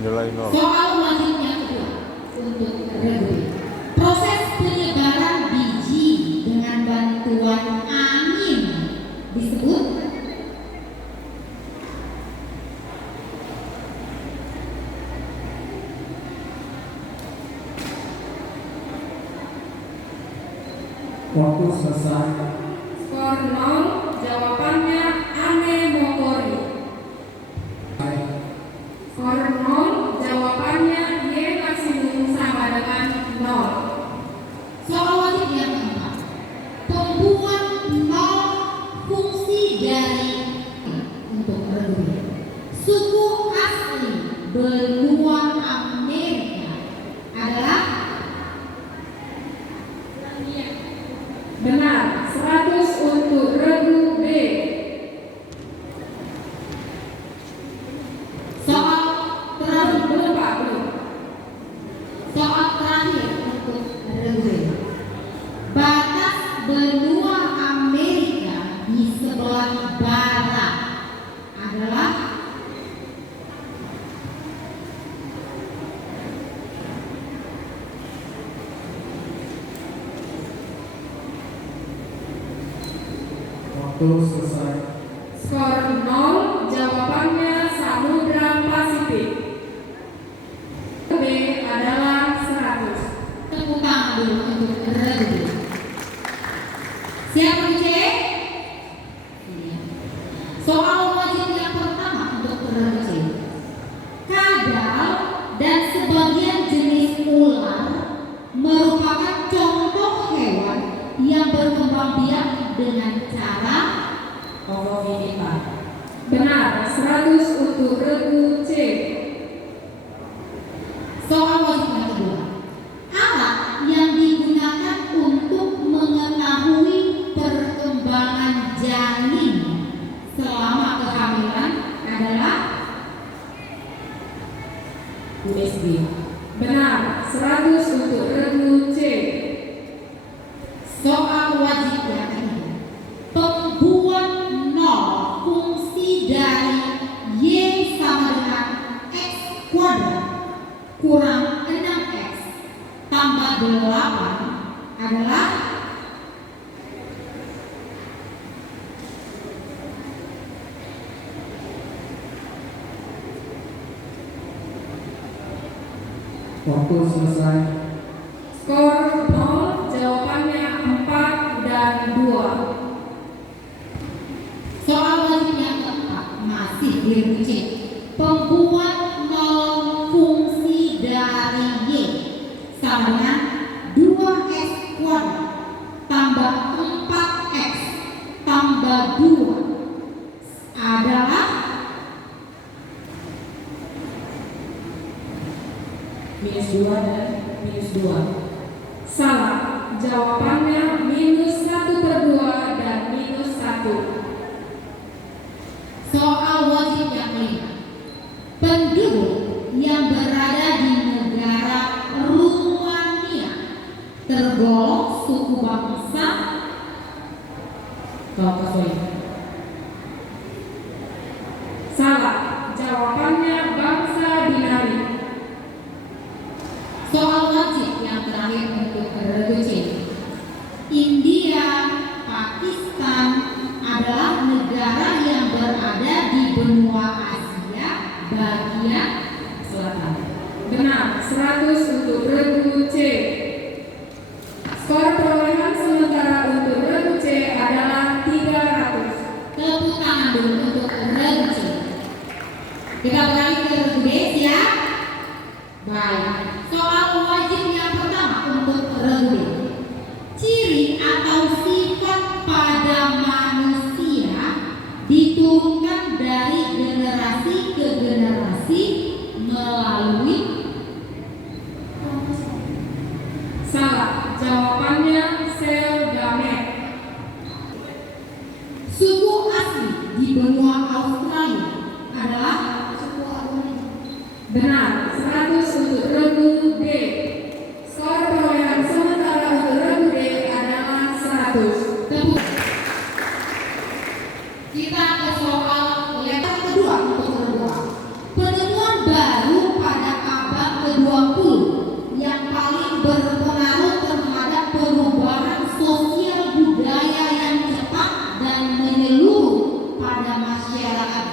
Nilai 0. Soal wajib yang kedua untuk regu. Proses penyebaran biji dengan bantuan angin disebut Waktu selesai. Skor 0, jawabannya anemokori. Skor 0, jawabannya Y maksimum sama dengan 0. soal wajib yang keempat. Pembuat nol fungsi dari untuk regu. Suku asli benua Amerika adalah Benar, 100 untuk regu B. soal terakhir. Belum Pak, belum. Soal terakhir untuk regu. Batas benua Amerika di sebelah barat adalah Waktu selesai. Skor 0, jawabannya Samudra Pasifik. B adalah 100. tepuk tangan dulu untuk regu. Siap C? Iya. Soal wajib yang pertama untuk regu C. Kadal dan sebagian jenis ular merupakan contoh hewan yang berkembang biak dengan cara Ovovivipa. Benar, 100 untuk regu C. soal wajib yang kedua. Alat yang digunakan untuk mengetahui perkembangan janin selama kehamilan adalah USG. Benar, 100 untuk regu C. soal wajib yang ketiga. Pembuat nol fungsi dari Y sama dengan X kuadrat kurang 6X tambah 8 adalah Waktu selesai. Skor 0, jawabannya 4 dan 2. soal wajib yang keempat masih regu C. Pembuat nol fungsi dari Y sama dengan 2X kuadrat tambah 4X tambah 2 adalah -2 dan -2. Salah, jawabannya -1/2 dan -1. soal wajib yang kelima. Penduduk yang berada di negara Rumania tergolong suku bangsa Kaukasoid. Salah, jawabannya bangsa binari. soal wajib yang terakhir untuk regu C. India, Pakistan adalah negara yang berada di benua Asia bagian selatan. Benar, 100 untuk regu C. Skor perolehan sementara untuk regu C adalah 300. Tepuk tangan dulu untuk regu C. Kita beralih ke regu D, siap? Baik. Soal wajib yang pertama untuk regu D. Ciri atau sifat pada manusia diturunkan dari generasi ke generasi melalui Salah, jawabannya sel gamet. suku asli di benua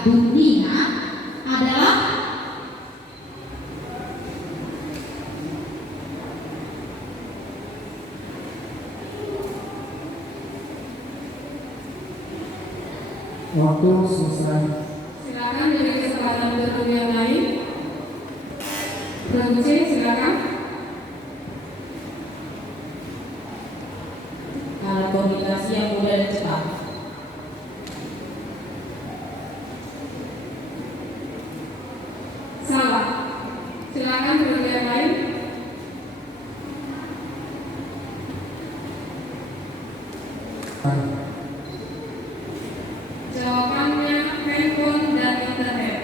dunia adalah Waktu selesai. Silakan dari kesempatan berguru yang lain. Regu C, silakan. Alat komunikasi yang mudah dan cepat. Salah. Silakan berguru yang lain. Jawabannya handphone dan internet.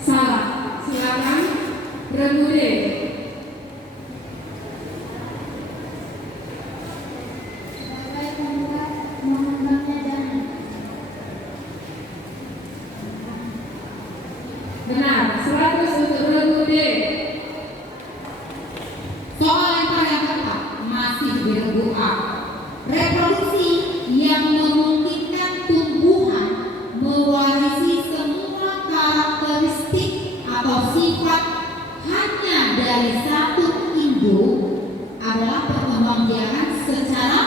Salah. Silakan regu D. Benar, 100 untuk regu D. soal lempar yang tepat masih di regu A. Reproduksi yang memungkinkan tumbuhan mewarisi semua karakteristik atau sifat hanya dari satu induk adalah perkembangbiakan secara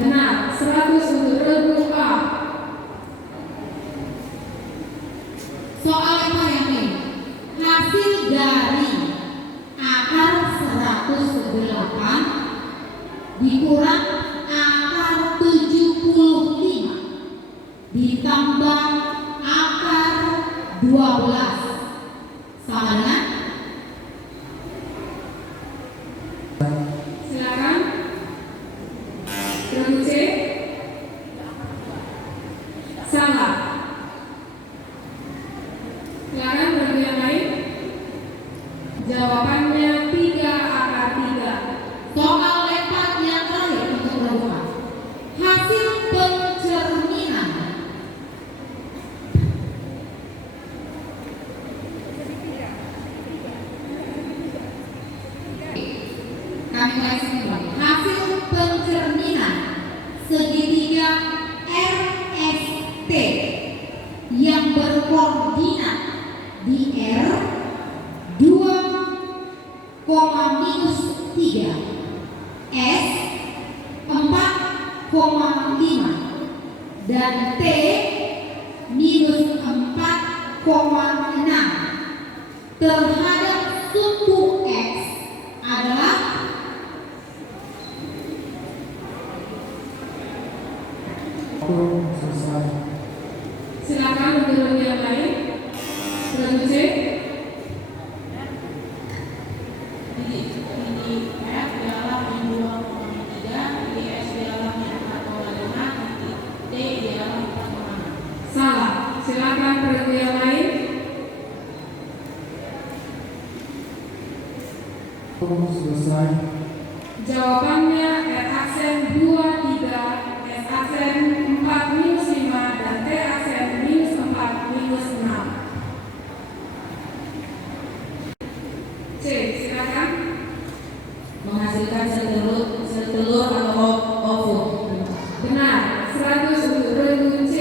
Benar, 100 untuk regu A. soal lempar yang B. Hasil dari akar 108 dikurang akar 75 ditambah akar 12 sama dengan Silakan. Regu C. Salah. Silakan regu yang lain. Jawabannya 3 akar 3. soal lempar yang terakhir untuk regu A. Hasil pencerminan kami mulai kembali. Hasil pencerminan segitiga RST yang berkoordinat di R 2,-3 S 4,5 dan T -4,6 terhadap suku X adalah Waktu selesai. Silakan untuk regu yang lain. Regu C. Titik F dialah yang 2,3, titik S dialah yang 4,5, titik T dialah 4,6. Salah. Silakan regu yang lain. Waktu selesai. Jawabannya R aksen 23, S aksen 4-5 dan T aksen -4-6. C, silakan. Menghasilkan setelur atau ovum. Benar, 100 untuk regu C.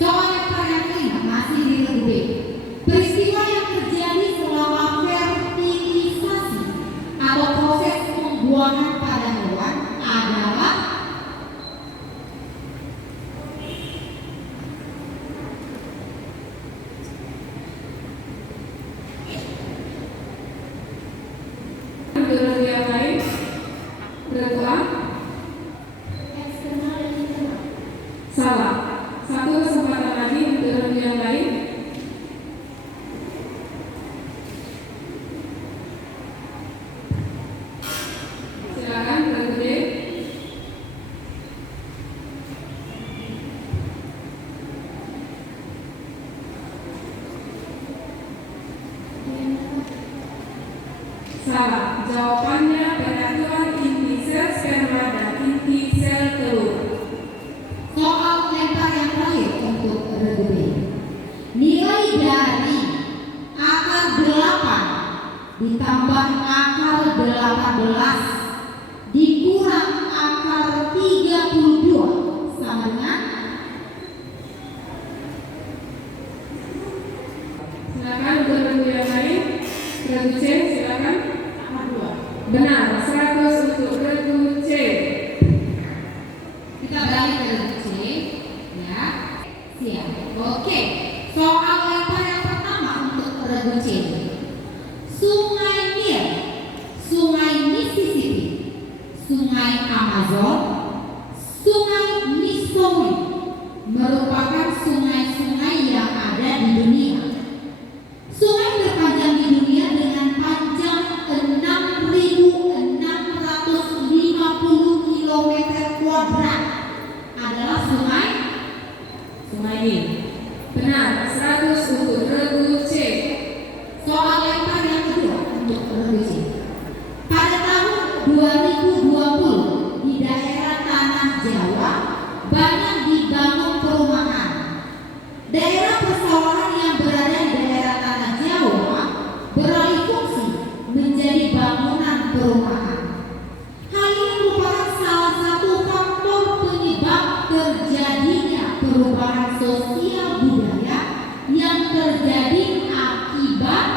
soal lempar yang kelima masih di regu B. Peristiwa yang terjadi selama fertilisasi atau proses pembuahan pada hewan adalah Untuk regu yang lain. Regu A. Salah. Satu kesempatan lagi untuk regu yang lain. Silakan regu D. Salah. Jawabannya penyatuan inti sel sperma dan inti sel telur. soal lempar yang terakhir untuk ditambah akar 18 dikurang akar 32 sama dengan. Silakan untuk regu yang lain. Regu C, silakan. Benar, 100 untuk regu C. Kita balik ke regu C, ya. Siap. Oke. Soal lempar yang pertama untuk regu C. Sungai Nil, Sungai Mississippi, Sungai Amazon, Sungai Missouri merupakan sungai-sungai yang ada di dunia. Sungai terpanjang di dunia dengan panjang 6.650 km kuadrat adalah Sungai Nil. Benar, 100 untuk regu C. Soal lempar yang kedua untuk regu C. Pada tahun 2020 di daerah Tanah Jawa banyak dibangun perumahan. Daerah persawahan yang berada di daerah Tanah Jawa beralih fungsi menjadi bangunan perumahan. Hal ini merupakan salah satu faktor penyebab terjadinya perubahan sosial budaya yang terjadi akibat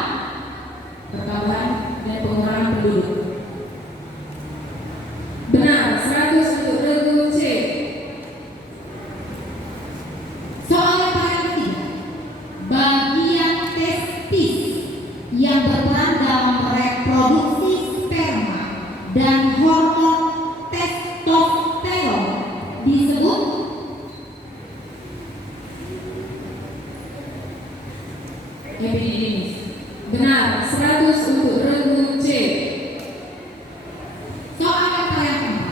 pertambahan dan pengurangan penduduk. Benar, 100 untuk regu C. Soal lempar yang ketiga, bagian testis yang berperan dalam reproduksi sperma dan hormon testosteron disebut epididymis. Benar, 100 untuk regu C. Soal lempar yang keempat,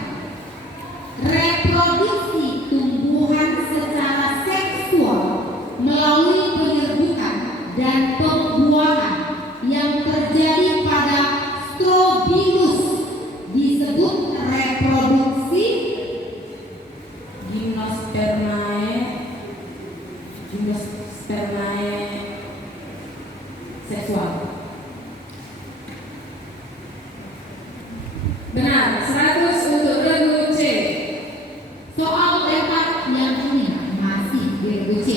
reproduksi tumbuhan secara seksual melalui penyerbukan dan pembuahan yang terjadi pada strobilus disebut reproduksi gimnospermae seksual. Benar, 100 untuk regu C. Soal lempar yang ini masih di regu C.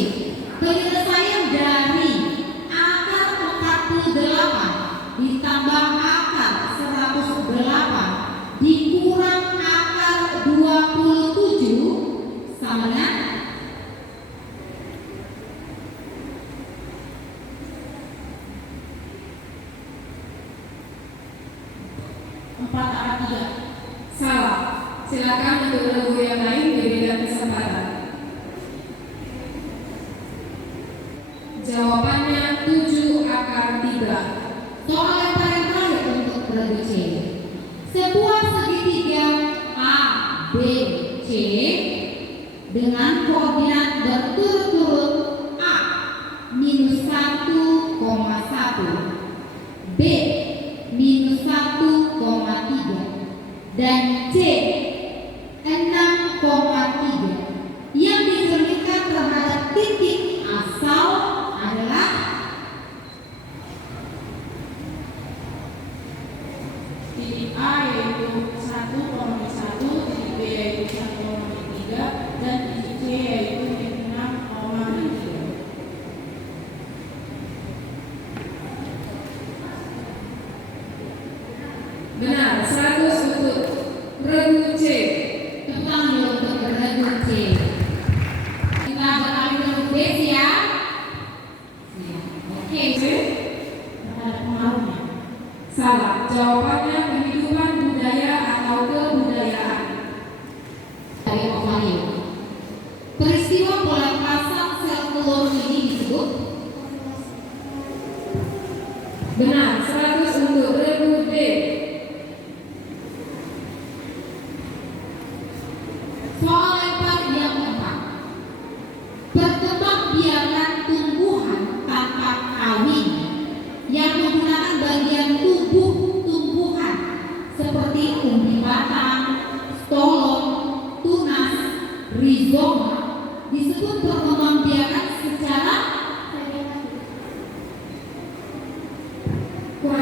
Penyelesaian dari akar 48 ditambah akar 108 dikurang akar 27 sama dengan. Salah. Silakan untuk regu yang lain diberikan kesempatan. Jawabannya 7 akar 3. Soal yang paling terakhir untuk regu C. Sebuah segitiga A, B, C dengan koordinat berturut-turut A minus 1,1, B minus 1,3 dan C 6,3 yang dicerminkan terhadap titik asal adalah Titik A yaitu 1,1, titik B yaitu 1,3 dan titik C yaitu 6,3. Benar, 100 untuk regu C. Tepuk tangan dulu untuk regu C. Kita beralih ke regu B ya. Oke. Pengaruhnya. Salah. Jawabannya kehidupan budaya atau kebudayaan. Dari Ovario. Peristiwa pelepasan sel telur ini disebut. Benar, 100 untuk regu D. Soal lempar yang keempat. Perkembangbiakan tumbuhan tanpa kawin yang menggunakan bagian tubuh tumbuhan seperti umbi batang, stolon, tunas, rizoma disebut perkembangbiakan secara Kurang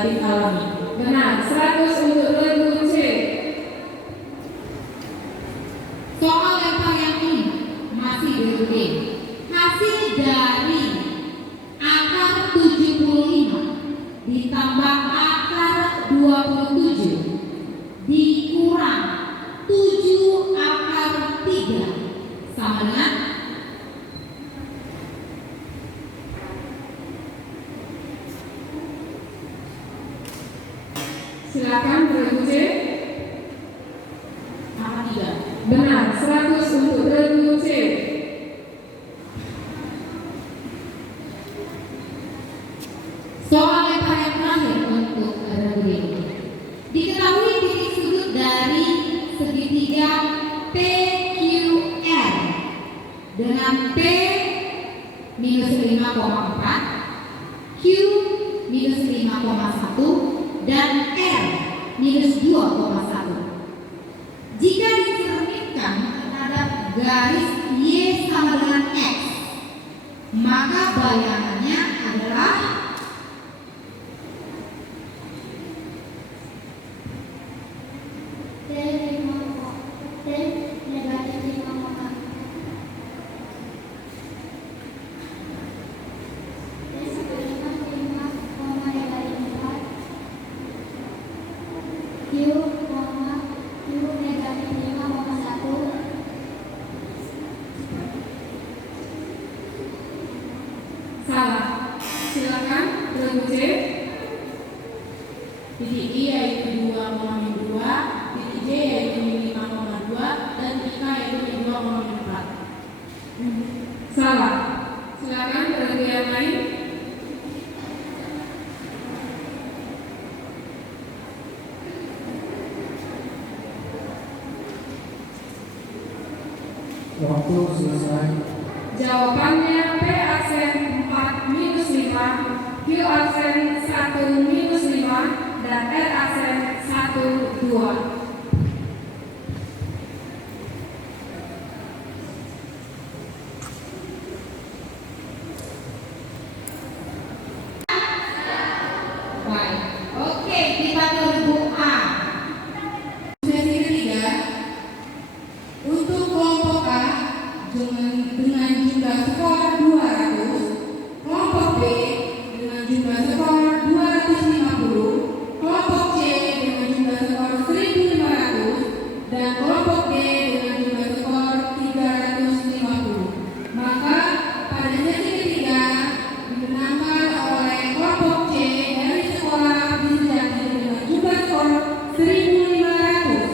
Vegetatif Alami. Benar, 100 untuk regu C. Soal lempar yang ini masih regu D. Hasil dari akar 75 ditambah akar 27 dikurang 7 akar 3 sama dengan Silakan regu C. akar 3. Benar, 100 untuk regu C. Soal lempar yang terakhir untuk regu D. Diketahui titik sudut dari segitiga PQR dengan P minus 5,4, Q minus 5,1 dan R minus 2,1. Jika dicerminkan terhadap garis Y sama dengan X, maka bayangannya adalah T negatif 5,4. T sebesar 5, negatif 4. Q negatif 5,1. Salah. Silakan regu C. Titik I yaitu 2,2, titik J yaitu 5,2, dan titik K yaitu 2,4. Salah. Silakan regu yang lain. Waktu selesai. Jawabannya P aksen 4 minus 5, Q aksen 1 minus 5, dan R aksen 1, 2. baik. Oke, kita ke regu A. Sesi ketiga untuk kelompok A dengan jumlah skor 200, kelompok B dengan jumlah skor 250, kelompok C dengan jumlah skor 1500, dan kelompok D dengan jumlah skor 350. Maka pada sesi ketiga dimenangkan oleh kelompok C dari sekolah Abdisjati dengan jumlah skor 1500.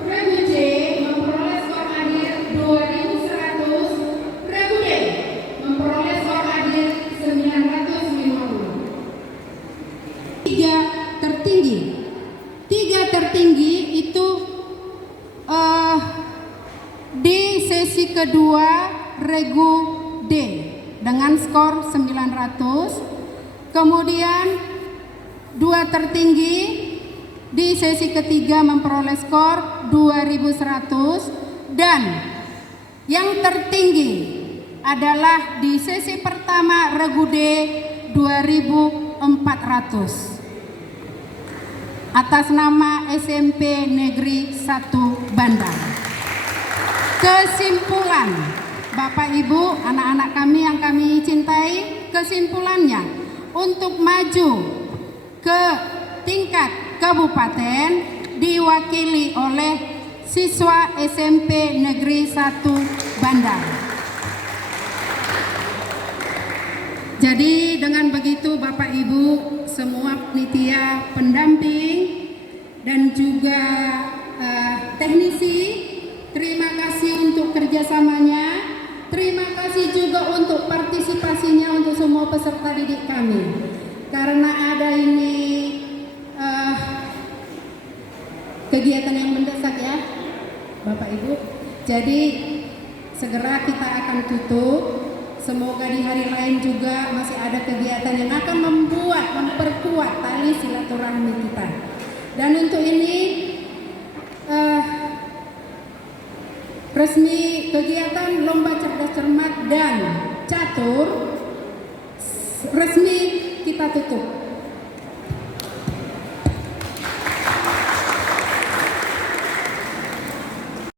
Regu C memperoleh skor adil 2100, regu D memperoleh skor adil 950. Tiga tertinggi itu di sesi kedua regu D dengan skor 900, kemudian dua tertinggi di sesi ketiga memperoleh skor 2100, dan yang tertinggi adalah di sesi pertama regu D 2400 atas nama SMP Negeri 1 Bandar. Kesimpulan, Bapak Ibu, anak-anak kami yang kami cintai, kesimpulannya untuk maju ke tingkat kabupaten diwakili oleh siswa SMP Negeri 1 Bandar. Jadi dengan begitu Bapak Ibu, semua panitia pendamping dan juga teknisi, terima kasih untuk kerjasamanya, terima kasih juga untuk partisipasinya untuk semua peserta didik kami. Karena ada ini kegiatan yang mendesak ya Bapak Ibu, jadi segera kita akan tutup. Semoga di hari lain juga masih ada kegiatan yang akan memperkuat tali silaturahmi kita. Dan untuk ini resmi kegiatan lomba cerdas cermat dan catur resmi kita tutup.